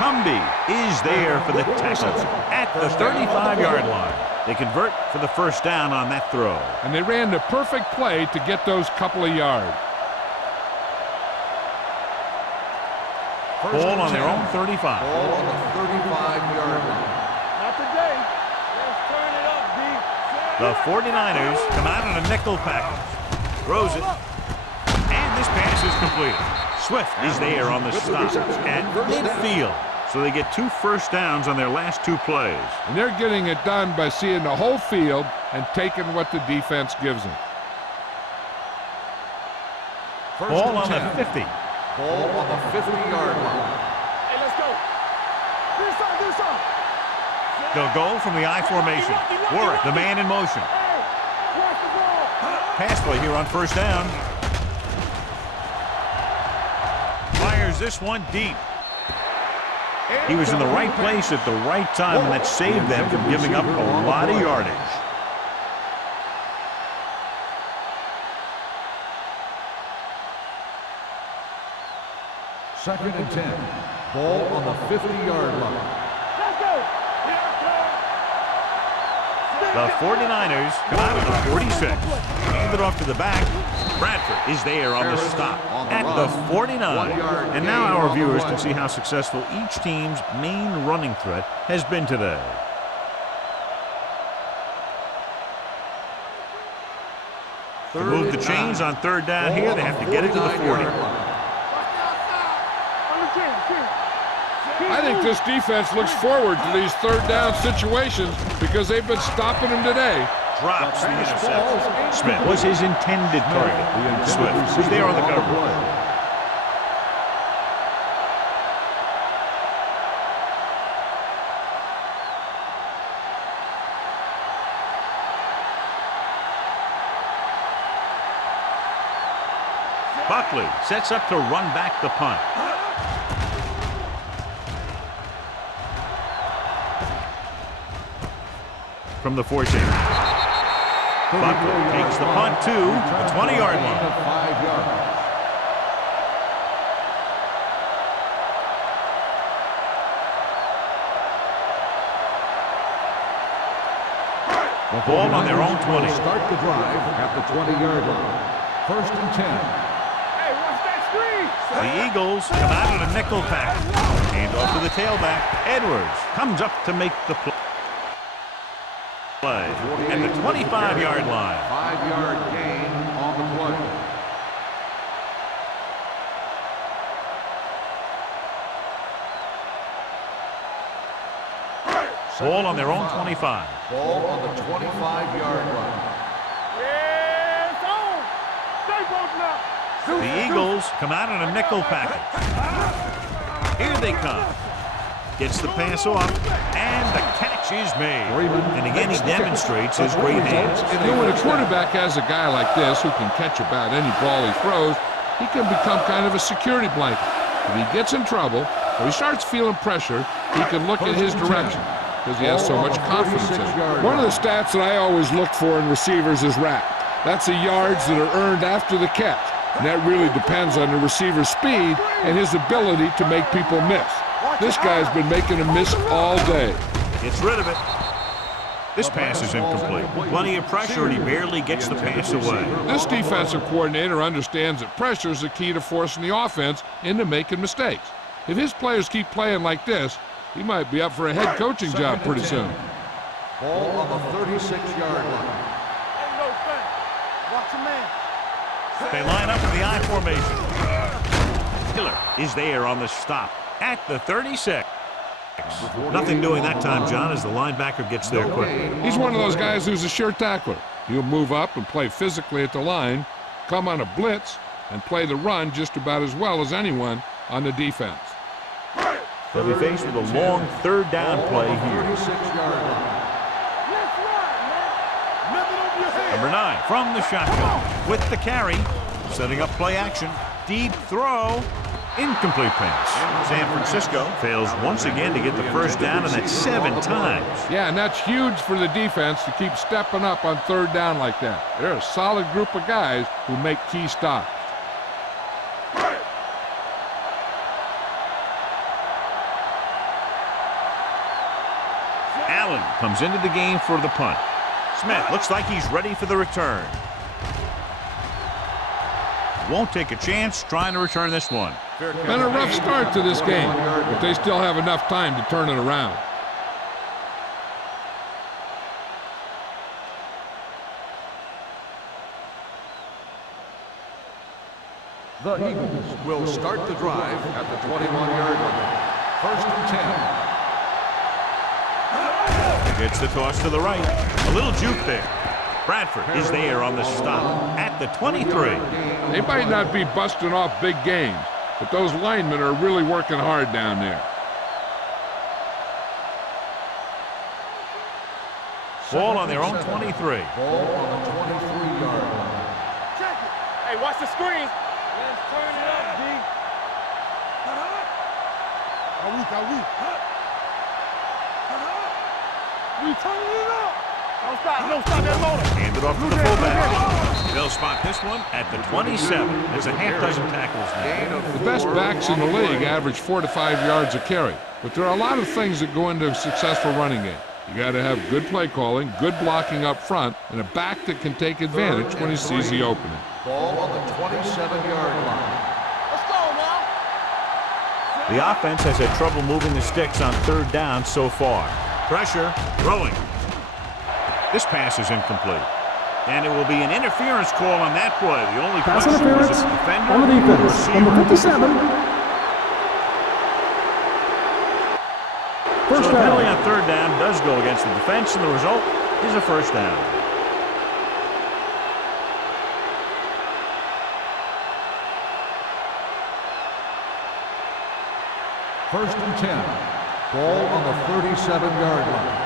Cumby is there for the tackle at the 35-yard line. They convert for the first down on that throw. And they ran the perfect play to get those couple of yards. Ball on their own 35. Ball on the 35-yard line. Not today. Let's turn it up, D. The 49ers come out in a nickel package. Throws it. And this pass is completed. Swift is there on the stop at midfield. So they get 2 first downs on their last 2 plays. And they're getting it done by seeing the whole field and taking what the defense gives them. Ball on the 50. Ball on the 50-yard line. Hey, let's go. Do something. They'll go from the I formation. Warwick, the man in motion. Hey, watch the ball. Pass play here on first down. Fires this one deep. He was in the right place at the right time, and that saved them from giving up a lot of yardage. Second and 10. Ball on the 50-yard line. Let's go. The 49ers come out of the 46. Hand it off to the back. Bradford is there on the stop at the 49. And now our viewers can see how successful each team's main running threat has been today. To move the chains on 3rd down here, they have to get it to the 40. I think this defense looks forward to these 3rd down situations because they've been stopping them today. Drops the interception. Smith was his intended target. Swift was there on the cover. Buckley sets up to run back the punt. From the 14. Buckley takes the punt to the 20-yard line. 5 yards. The ball on their own 20. Start the drive at the 20-yard line. 1st and 10. Hey, watch that screen. The Eagles come out in a nickel pack. Hand off to the tailback. Edwards comes up to make the play. At the 25-yard line. 5-yard gain on the play. Ball on their own 25. Ball on the 25-yard line. Yeah, it's on. Stay both now. The Eagles come out in a nickel package. Here they come. Gets the pass off, and the catch is made. And again, he demonstrates his great hands. You know, when a quarterback has a guy like this who can catch about any ball he throws, he can become kind of a security blanket. If he gets in trouble or he starts feeling pressure, he can look in his direction because he has so much confidence in it. One of the stats that I always look for in receivers is RAP. That's the yards that are earned after the catch. And that really depends on the receiver's speed and his ability to make people miss. This guy's been making them miss all day. Gets rid of it. This pass is incomplete. Plenty of pressure, and he barely gets the pass away. This defensive coordinator understands that pressure is the key to forcing the offense into making mistakes. If his players keep playing like this, he might be up for a head coaching job pretty soon. Ball on the 36-yard line. Ain't no thing. Watch a man. They line up in the I formation. Hiller is there on the stop at the 36. Nothing doing that time, John, as the linebacker gets there quick. He's one of those guys who's a sure tackler. He'll move up and play physically at the line, come on a blitz, and play the run just about as well as anyone on the defense. They'll be faced with a long third down play here. 36-yard line. Number 9 from the shotgun with the carry, setting up play action. Deep throw, incomplete pass. San Francisco fails once again to get the first down, and that's 7 times. Yeah, and that's huge for the defense to keep stepping up on third down like that. They're a solid group of guys who make key stops. Allen comes into the game for the punt. Smith looks like he's ready for the return. Won't take a chance trying to return this one. Been a rough start to this game, but they still have enough time to turn it around. The Eagles will start the drive at the 21-yard line. First and 10. Gets the toss to the right. A little juke there. Bradford is there on the stop at the 23. They might not be busting off big games, but those linemen are really working hard down there. Ball on their own 23. Ball on the 23-yard line. Check it. Hey, watch the screen. Let's turn it up, D. We turning it up. Don't stop that motor. Hand it off to the fullback. They'll spot this one at the 27. It's a half dozen tackles now. The best backs in the league average 4 to 5 yards a carry, but there are a lot of things that go into a successful running game. You got to have good play calling, good blocking up front, and a back that can take advantage when he sees the opening. Ball on the 27-yard line. Let's go now. The offense has had trouble moving the sticks on third down so far. Pressure, throwing. This pass is incomplete. And it will be an interference call on that play. The only Pass question interference is if the defender on the or defense. receiver. Number 57. So First the penalty down. on third down does go against the defense, and the result is a first down. First and 10. Ball on the 37-yard line.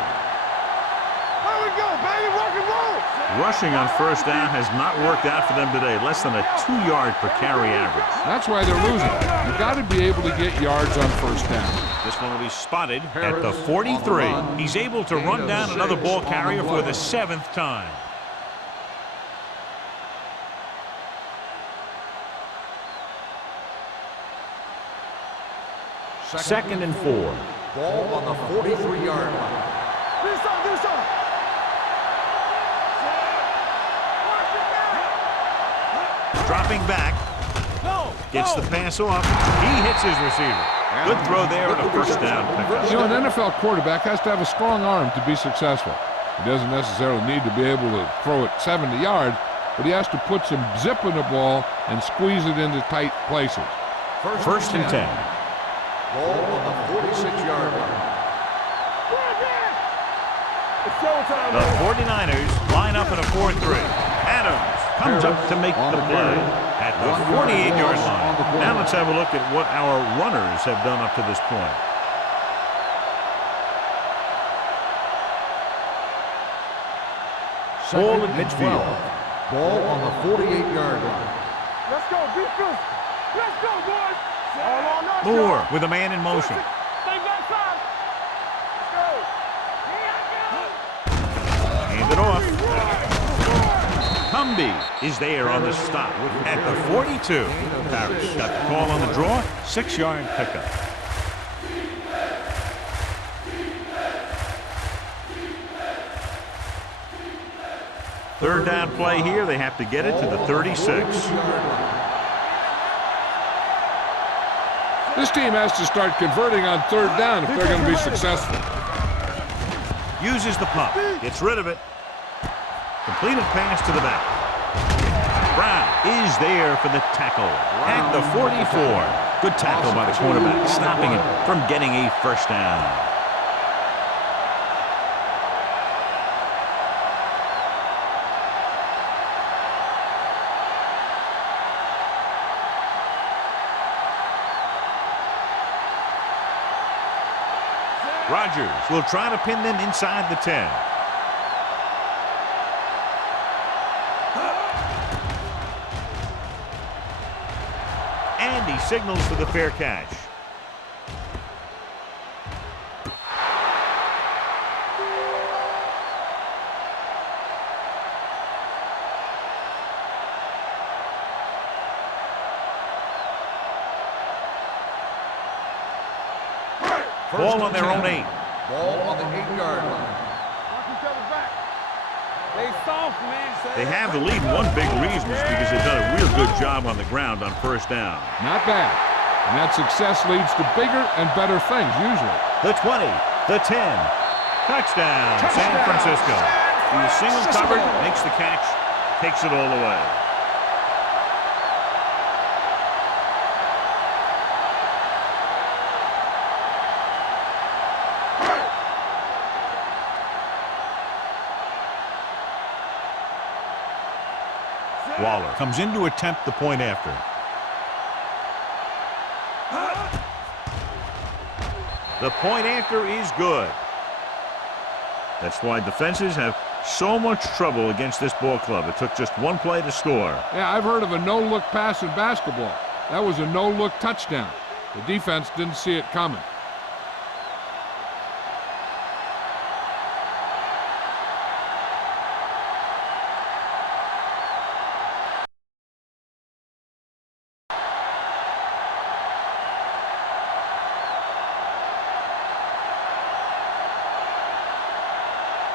There we go, baby. Rock and roll. Rushing on first down has not worked out for them today. Less than a 2-yard per carry average. That's why they're losing. You got to be able to get yards on first down. This one will be spotted at the 43. He's able to run down another ball carrier for the 7th time. Second and 4. Ball on the 43-yard line. Do something. Dropping back. Gets the pass off. He hits his receiver. Good throw there and a first down pickup. You know, an NFL quarterback has to have a strong arm to be successful. He doesn't necessarily need to be able to throw it 70 yards, but he has to put some zip in the ball and squeeze it into tight places. First and 10. Ball on the 46-yard line. It's showtime. The 49ers line up in a 4-3. Adams comes up to make the play at the 48-yard line. Now let's have a look at what our runners have done up to this point. Ball at midfield. Ball on the 48-yard line. Let's go, be physical. Let's go, boys. All on us, Moore y'all. with a man in motion. Stay back side. Let's go. Hand it off. Cumby is there on the stop at the 42. Parrish got the call on the draw. 6-yard pickup. Third down play here. They have to get it to the 36. This team has to start converting on third down if they're going to be successful. Uses the pump. Gets rid of it. Completed pass to the back. Brown is there for the tackle at the 44. Good tackle by the cornerback, stopping him from getting a first down. Rogers will try to pin them inside the 10. And he signals for the fair catch. Ball on their own 8. Ball on the 8-yard line. Watch each other back. They soft, man. They have the lead. One big reason is because they've done a real good job on the ground on first down. Not bad. And that success leads to bigger and better things, usually. The 20, the 10. Touchdown, San Francisco. He is single covered, makes the catch, takes it all the way. Waller comes in to attempt the point after. The point after is good. That's why defenses have so much trouble against this ball club. It took just one play to score. Yeah, I've heard of a no-look pass in basketball. That was a no-look touchdown. The defense didn't see it coming.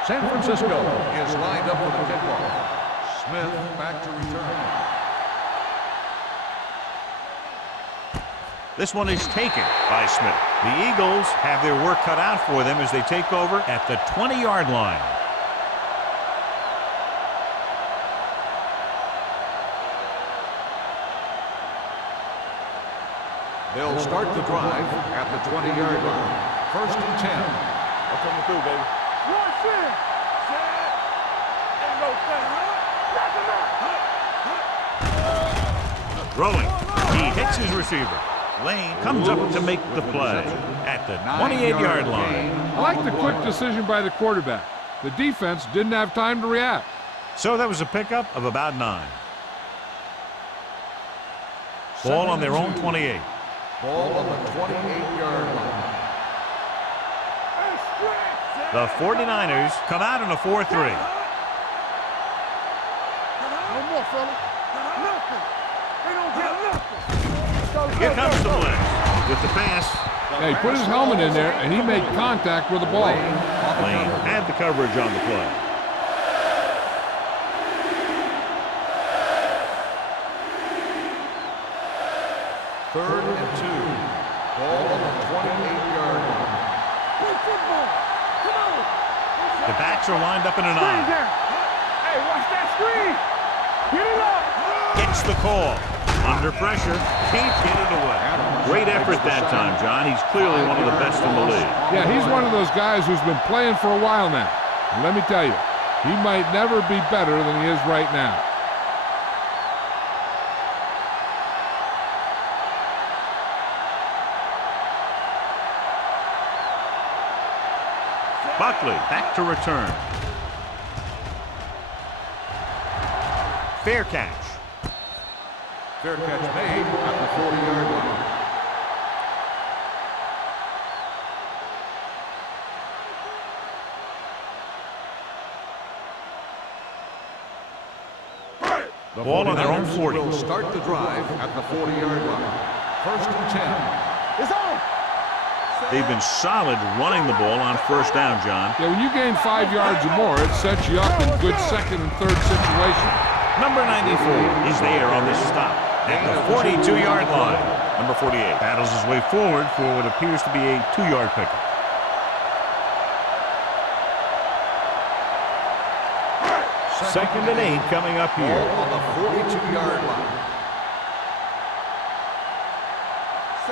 San Francisco is lined up for the kickoff. Smith back to return. This one is taken by Smith. The Eagles have their work cut out for them as they take over at the 20-yard line. They'll start the drive at the 20-yard line. First and 10. I'm coming through, baby. One set. Ain't no thing. Knock him out. Throwing. He hits his receiver. Lane comes up to make the play at the 28-yard line. I like the quick decision by the quarterback. The defense didn't have time to react. So that was a pickup of about 9. Ball on their own 28. Ball on the 28-yard line. The 49ers come out in a 4-3. No more, fella. Nothing. They don't get nothing. Here comes the blitz with the pass. Yeah, he put his helmet in there, and he made contact with the ball. Lane had the coverage on the play. Third and 2. Ball on the 28-yard line. Play football. Come on. The backs are lined up in a 9. Hey, watch that screen. Get it up. Gets the call. Under pressure. Can't get it away. Great effort that time, John. He's clearly one of the best in the league. Yeah, he's one of those guys who's been playing for a while now. And let me tell you, he might never be better than he is right now. Buckley back to return. Fair catch. Fair catch made at the 40-yard line. The Ball on their own 40. Will start the drive at the 40-yard line. First and 10. It's on. They've been solid running the ball on first down, John. Yeah, when you gain 5 yards or more, it sets you up in good second and third situations. Number 94 is there on this stop at the 42-yard line. Number 48 battles his way forward for what appears to be a 2-yard pickup. Second and 8 coming up here. Ball on the 42-yard line.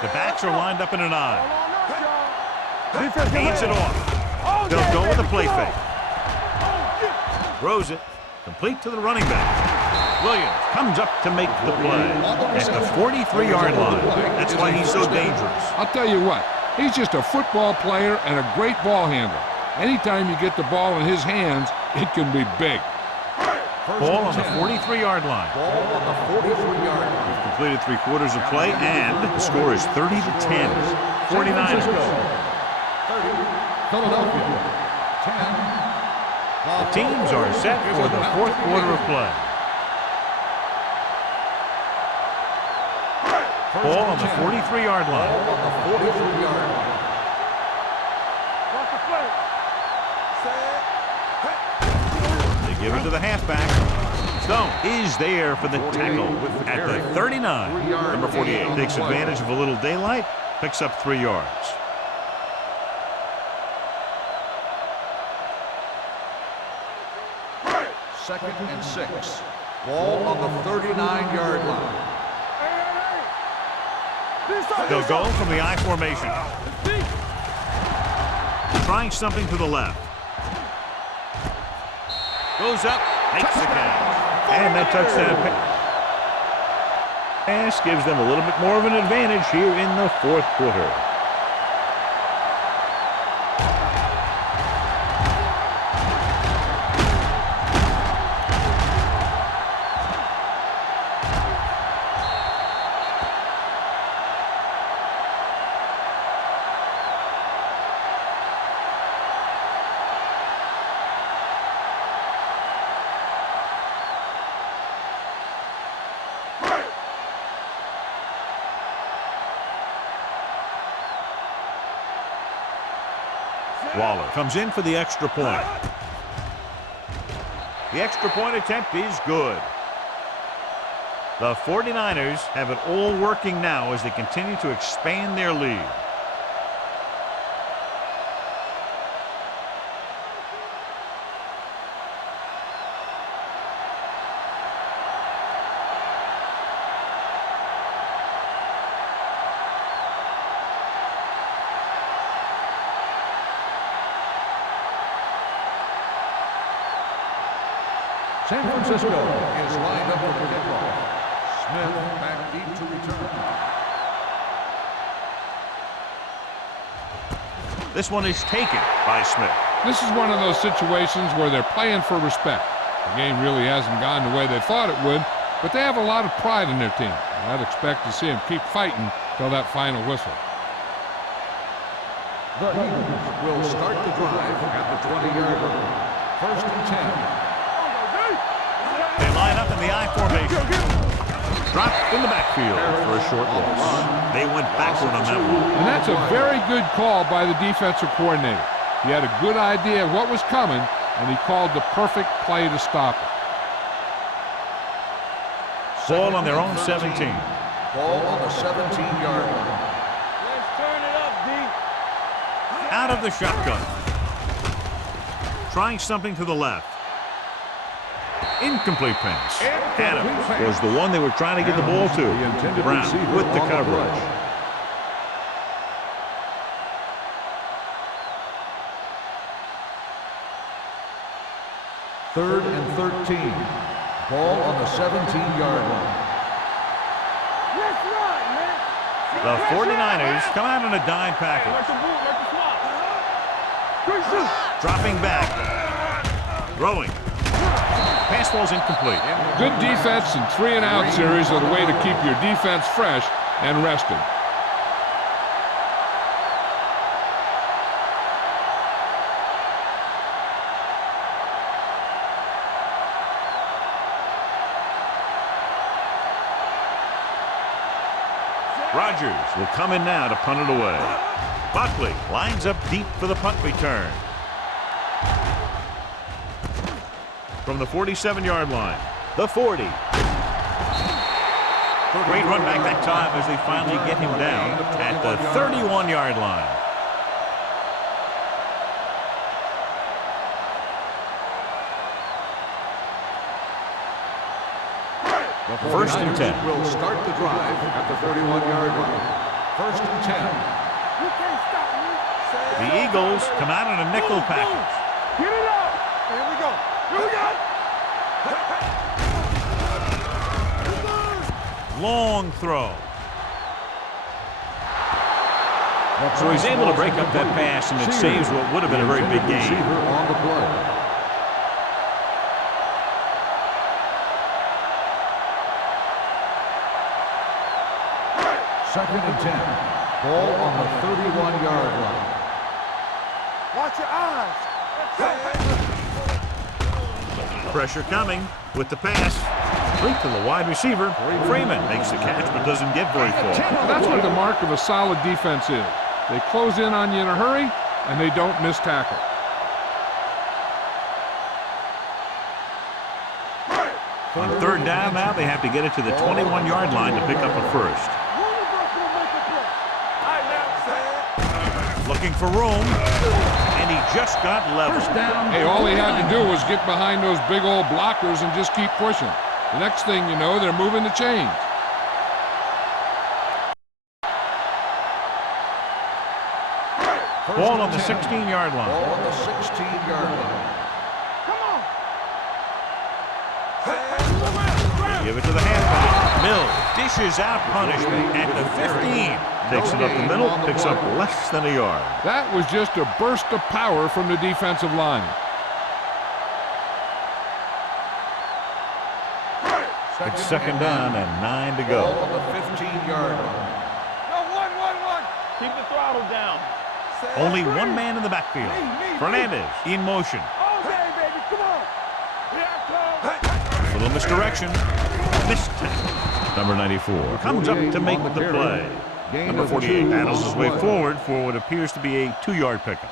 The backs are lined up in a 9. Defense, Hands it off. They'll go with a play fake. Throws it. Complete to the running back. Williams comes up to make the play at the 43-yard line. That's why he's so dangerous. I'll tell you what, He's just a football player and a great ball handler. Anytime you get the ball in his hands, it can be big. Ball on the 43-yard line. Ball on the 43-yard line. We've completed 3/4 of play, and the score is 30-10. 49ers. 30, Philadelphia. 10. The teams are set for the 4th quarter of play. Ball on the 43-yard line. Ball on the 43-yard line. Watch the play. They give it to the halfback. Stone is there for the tackle at the 39. Number 48 takes advantage of a little daylight, picks up 3 yards. Second and 6. Ball on the 39-yard line. They'll go from the I formation. Trying something to the left. Goes up, makes the catch. And that touchdown pass gives them a little bit more of an advantage here in the 4th quarter. Waller comes in for the extra point. The extra point attempt is good. The 49ers have it all working now as they continue to expand their lead. San Francisco is lined up for the kickoff. Smith back deep to return. This one is taken by Smith. This is one of those situations where they're playing for respect. The game really hasn't gone the way they thought it would, but they have a lot of pride in their team. I'd expect to see them keep fighting till that final whistle. The Eagles will start the drive at the 20-yard line. First and 10. They line up in the I formation. Dropped in the backfield for a short loss. They went backward on that one. And that's a very good call by the defensive coordinator. He had a good idea of what was coming, and he called the perfect play to stop it. Ball on their own 17. Ball on the 17-yard line. Let's turn it up, D. Out of the shotgun. Trying something to the left. Incomplete pass. Adams was the one they were trying to get the ball to. Brown with the coverage. Third and 13. Ball on the 17-yard line. Let's run, man. The 49ers come out in a dime package. Like the boot, like the swap. Dropping back. Throwing. Pass ball's incomplete. Good defense and 3-and-out series are the way to keep your defense fresh and rested. Rodgers will come in now to punt it away. Buckley lines up deep for the punt return. From the 47-yard line, the 40. Great run back that time as they finally get him down at the 31-yard line. First and 10. Will start the drive at the 31-yard line. First and 10. You can't stop me. The Eagles come out in a nickel package. Get it up. Here we go. Here we go. Long throw. So he's able to break up that pass, and it saves what would have been a very big gain. On the play. Second and 10. Ball on the 31-yard line. Watch your eyes. Pressure coming with the pass. Complete to the wide receiver. Freeman makes the catch but doesn't get very far. That's what the mark of a solid defense is. They close in on you in a hurry, and they don't miss tackle. On third down now, they have to get it to the 21-yard line to pick up a first. Looking for room, and he just got level. Hey, all he had to do was get behind those big old blockers and just keep pushing. The next thing you know, they're moving the chains. Ball on the 16-yard line. Ball on the 16-yard line. Come on. Give it to the halfback. Mills dishes out punishment at the 15. Takes it up the middle, picks up less than a yard. That was just a burst of power from the defensive line. It's second down and 9 to go. Ball on the 15-yard line. No, one. Keep the throttle down. Only one man in the backfield. Fernandez in motion. All day, baby. Come on. Here Little misdirection. Missed tackle. Number 94 comes up to make the play. Number 48 battles his way forward for what appears to be a 2-yard pickup.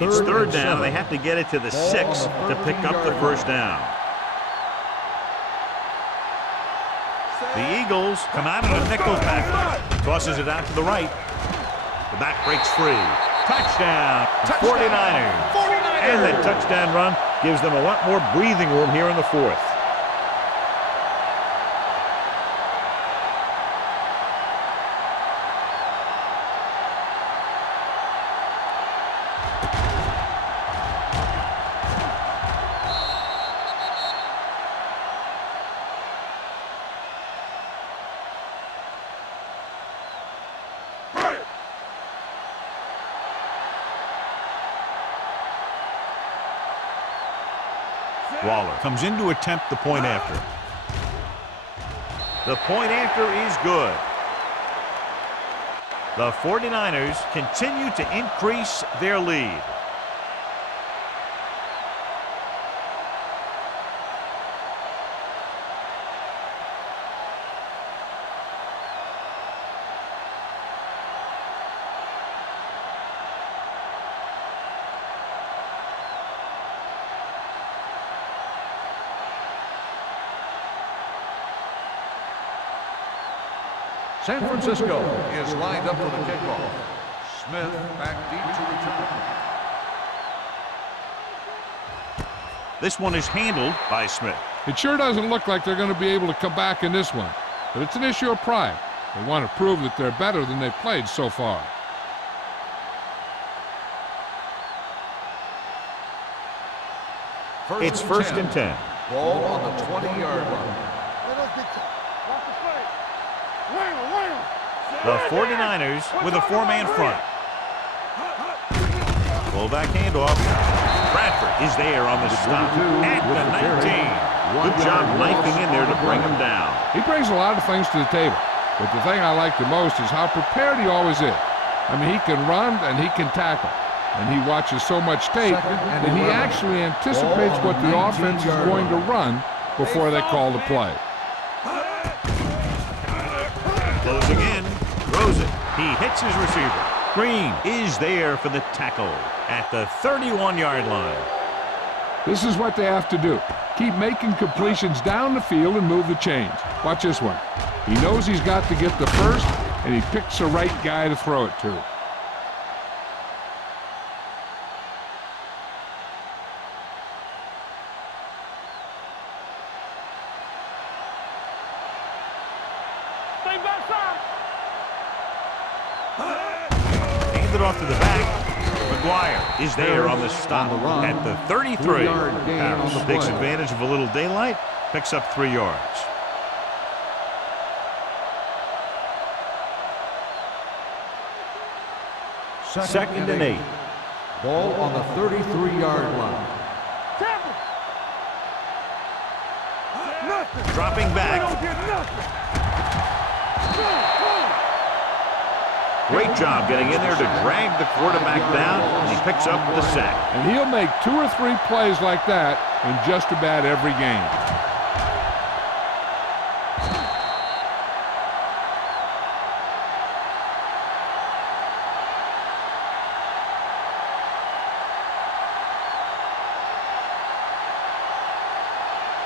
It's third down, and they have to get it to the 6 to pick up the first down. The Eagles come out in a nickel package. Tosses it out to the right. The back breaks free. Touchdown, 49ers. And that touchdown run gives them a lot more breathing room here in the fourth. Waller comes in to attempt the point after. The point after is good. The 49ers continue to increase their lead. San Francisco is lined up for the kickoff. Smith back deep to return. This one is handled by Smith. It sure doesn't look like they're going to be able to come back in this one, but it's an issue of pride. They want to prove that they're better than they've played so far. It's first and 10. Ball on the 20-yard line. The 49ers with a 4-man front. Fullback handoff. Bradford is there on the stop at the 19. Good job knifing in there to bring him down. He brings a lot of things to the table, but the thing I like the most is how prepared he always is. I mean, he can run and he can tackle, and he watches so much tape that he actually anticipates what the offense is going to run before they call the play. Closing in, throws it. He hits his receiver. Green is there for the tackle at the 31-yard line. This is what they have to do. Keep making completions down the field and move the chains. Watch this one. He knows he's got to get the first, and he picks the right guy to throw it to. Handed off to the back. McGuire is there on the stop at the 33. Harris takes advantage of a little daylight, picks up 3 yards. Second and 8. Ball on the 33-yard line. Tackle. Nothing. Dropping They back. don't get nothing. Great job getting in there to drag the quarterback down, and he picks up the sack. And he'll make 2 or 3 plays like that in just about every game.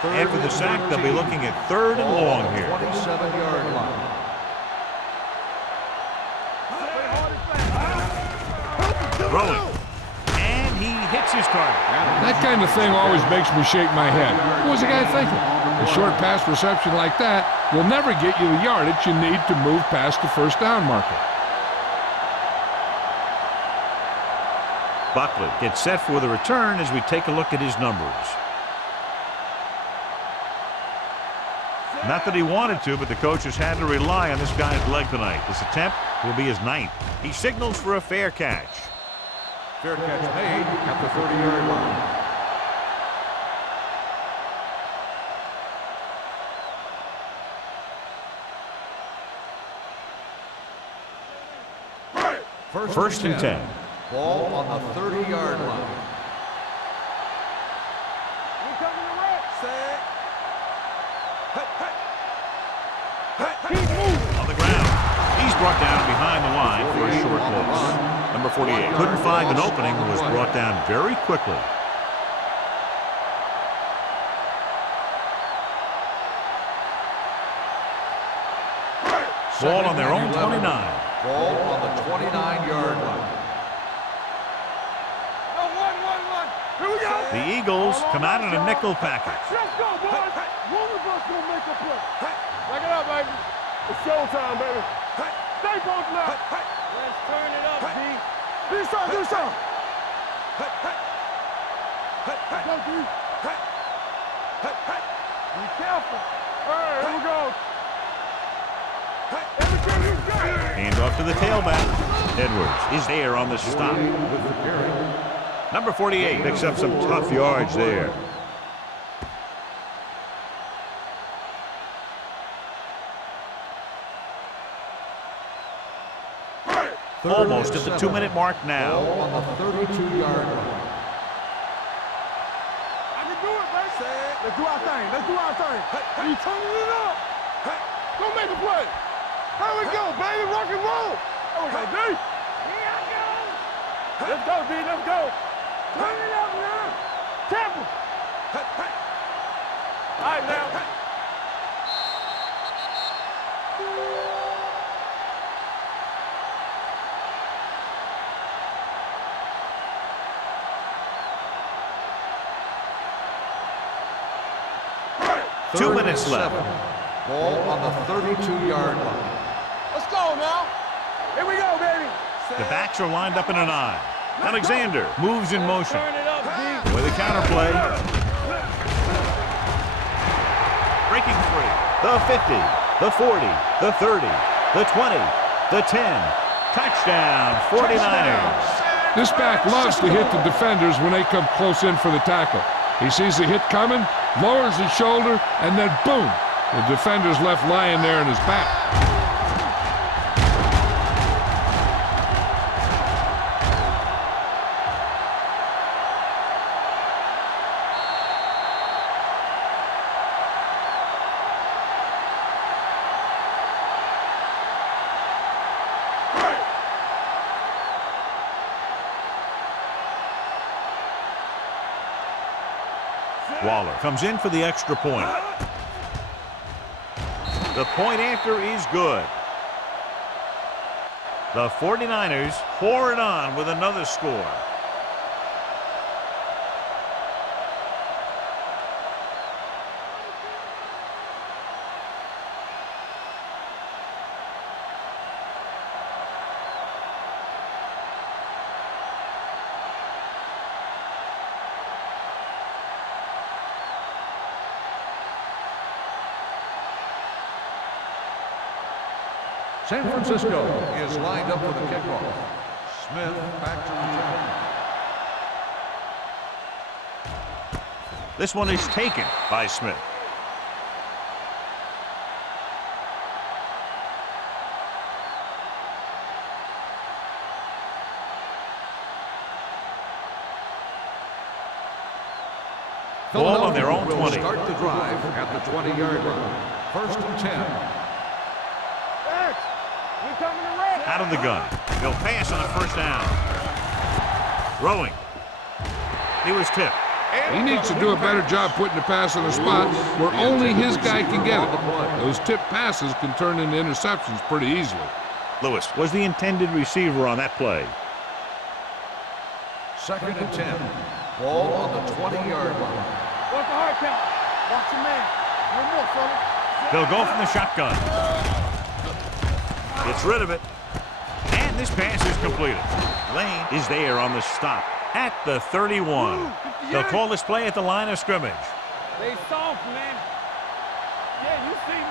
And for the sack, they'll be looking at 3rd and long here. 27-yard line. Throwing. And he hits his target. That kind of thing always makes me shake my head. What was the guy thinking? A short pass reception like that will never get you the yardage you need to move past the first down marker. Buckley gets set for the return as we take a look at his numbers. Not that he wanted to, but the coach has had to rely on this guy's leg tonight. This attempt will be his 9th. He signals for a fair catch. Fair catch made at the 30-yard line. First and 10. Ball on the 30-yard line. On the ground. He's brought down behind the line for a short loss. Number 48 couldn't find an opening and was brought down very quickly. Ball on their own 29. Ball on the 29-yard line. Here we go. The Eagles come out in a nickel package. Let's go, boys. One of us gonna make a play. Back it up, baby. It's showtime, baby. Stay posted up. Let's turn it up, D. Do something, do something. Go, D. Be careful. All right, here we go. Everything you got. Hand off to the tailback. Edwards is there on the stop. With the carry. Number 48 picks up some tough yards there. Almost at the 2-minute mark now. Ball on the 32-yard line. I can do it, baby. Let's do our thing. Let's do our thing. You turning it up. Go make a play. There we go, baby. Rock and roll. There we go, D. Here I go. Let's go, D. Let's go. Turn it up now. Temple. All right, now. Two minutes left. Ball on the 32-yard line. Let's go now. Here we go, baby. The backs are lined up in an I. Alexander moves in motion. Turn it up, D. With a counterplay. Breaking free. The 50, the 40, the 30, the 20, the 10. Touchdown, 49ers. This back loves to hit the defenders when they come close in for the tackle. He sees the hit coming, lowers his shoulder, and then boom, the defender's left lying there in his back. Waller comes in for the extra point. The point after is good. The 49ers pour it on with another score. San Francisco is lined up for the kickoff. Smith back to return. This one is taken by Smith. Ball on their own 20. Will start the drive at the 20-yard line. 1st and 10. Out of the gun. They'll pass on the 1st down. Throwing. He was tipped. He needs to do a better job putting the pass in a spot where only his guy can get it. Those tipped passes can turn into interceptions pretty easily. Lewis was the intended receiver on that play. 2nd and 10. Ball on the 20-yard line. What's the hard count? Watch your man. One more, fella. They'll go from the shotgun. Gets rid of it. And this pass is completed. Lane is there on the stop at the 31. They'll call this play at the line of scrimmage. They soft, man. Yeah, you see me.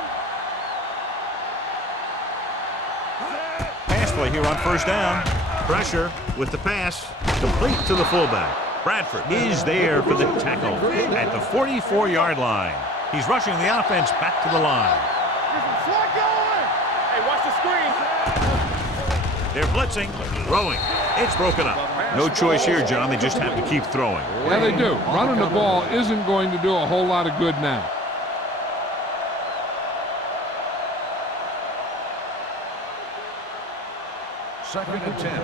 Pass play here on 1st down. Pressure with the pass. Complete to the fullback. Bradford is there for the tackle at the 44-yard line. He's rushing the offense back to the line. Hey, watch the screen. They're blitzing, throwing. It's broken up. No choice here, John. They just have to keep throwing. Yeah, they do. Running the ball isn't going to do a whole lot of good now. Second and 10.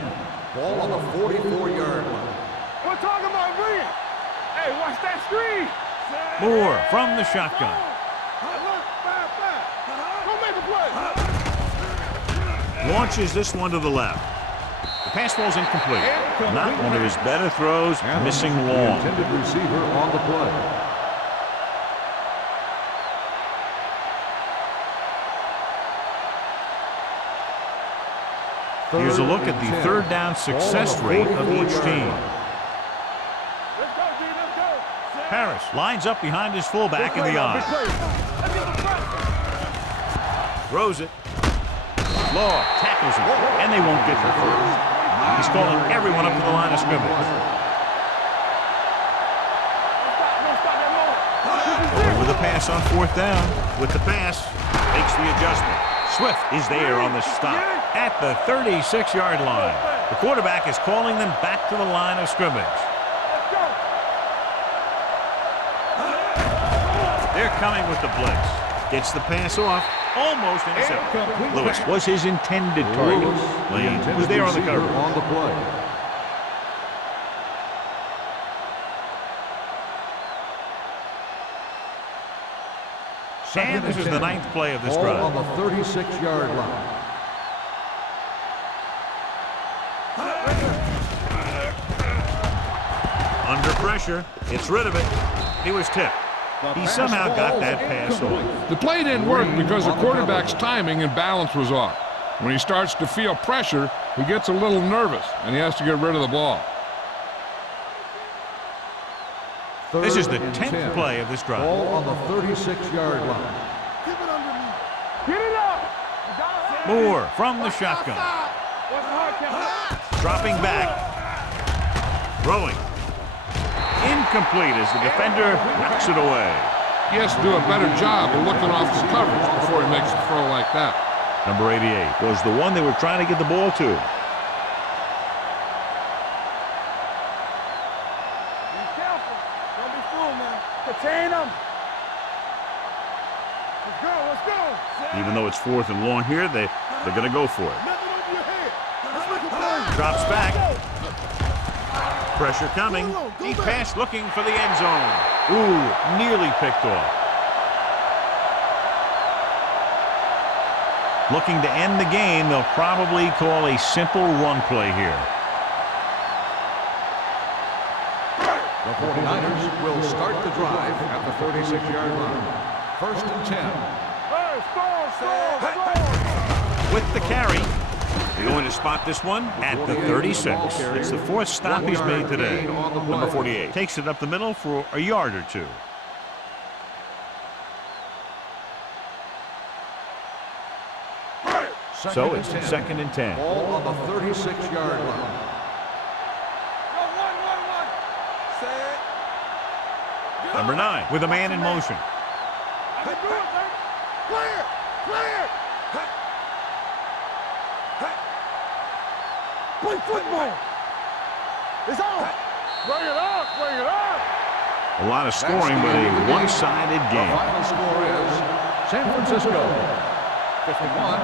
Ball on the 44-yard line. We're talking about me. Hey, watch that screen. Moore from the shotgun. Go make a play. Launches this one to the left. The pass ball's incomplete. Not one of his better throws, missing long. The intended receiver on the play. Here's a look at the 3rd down success rate of each team. Let's go, D. Let's go. Harris lines up behind his fullback in the eye. Throws it. Law tackles him, and they won't get the first. He's calling everyone up to the line of scrimmage. Going with a pass on 4th down. With the pass, makes the adjustment. Swift is there on the stop at the 36-yard line. The quarterback is calling them back to the line of scrimmage. They're coming with the blitz. Gets the pass off. Almost intercepted. Lewis was his intended target. Lane was there on the cover. On the play. And this is the 9th play of this Ball drive. on the 36-yard line. Under pressure. Gets rid of it. He was tipped. He somehow got that pass off. The play didn't work because the quarterback's timing and balance was off. When he starts to feel pressure, he gets a little nervous, and he has to get rid of the ball. This is the 10th play of this drive. Ball on the 36-yard line. Keep it under me. Get it up. Moore from the shotgun. What's the hard count? Dropping back. Throwing. Incomplete as the defender knocks it away. He has to do a better job of looking off his coverage before he makes a throw like that. Number 88 was the one they were trying to get the ball to. Be careful. Don't be fooled, man. Contain them. Let's go. Let's go. Even though it's 4th and long here, they're going to go for it. Nothing over your head. Let's make a play. Drops back. Pressure coming. Deep pass looking for the end zone. Ooh, nearly picked off. Looking to end the game, they'll probably call a simple run play here. The 49ers will start the drive at the 36-yard line. 1st and 10. Hey, score. With the carry, they're going to spot this one at the 36. It's the 4th stop he's made today. Number 48 takes it up the middle for a yard or two. So it's 2nd and 10. Ball on the 36-yard line. Go, one. Set. Go. Number 9 with a man in motion. I can do it, man. Clear. Play football. It's on. Bring it up. A lot of scoring, but a one-sided The game. final score is San Francisco 51,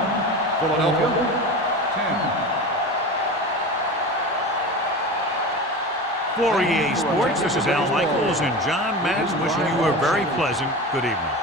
Philadelphia 10. For EA Sports, this is Al Michaels and John Madden wishing you a very pleasant good evening.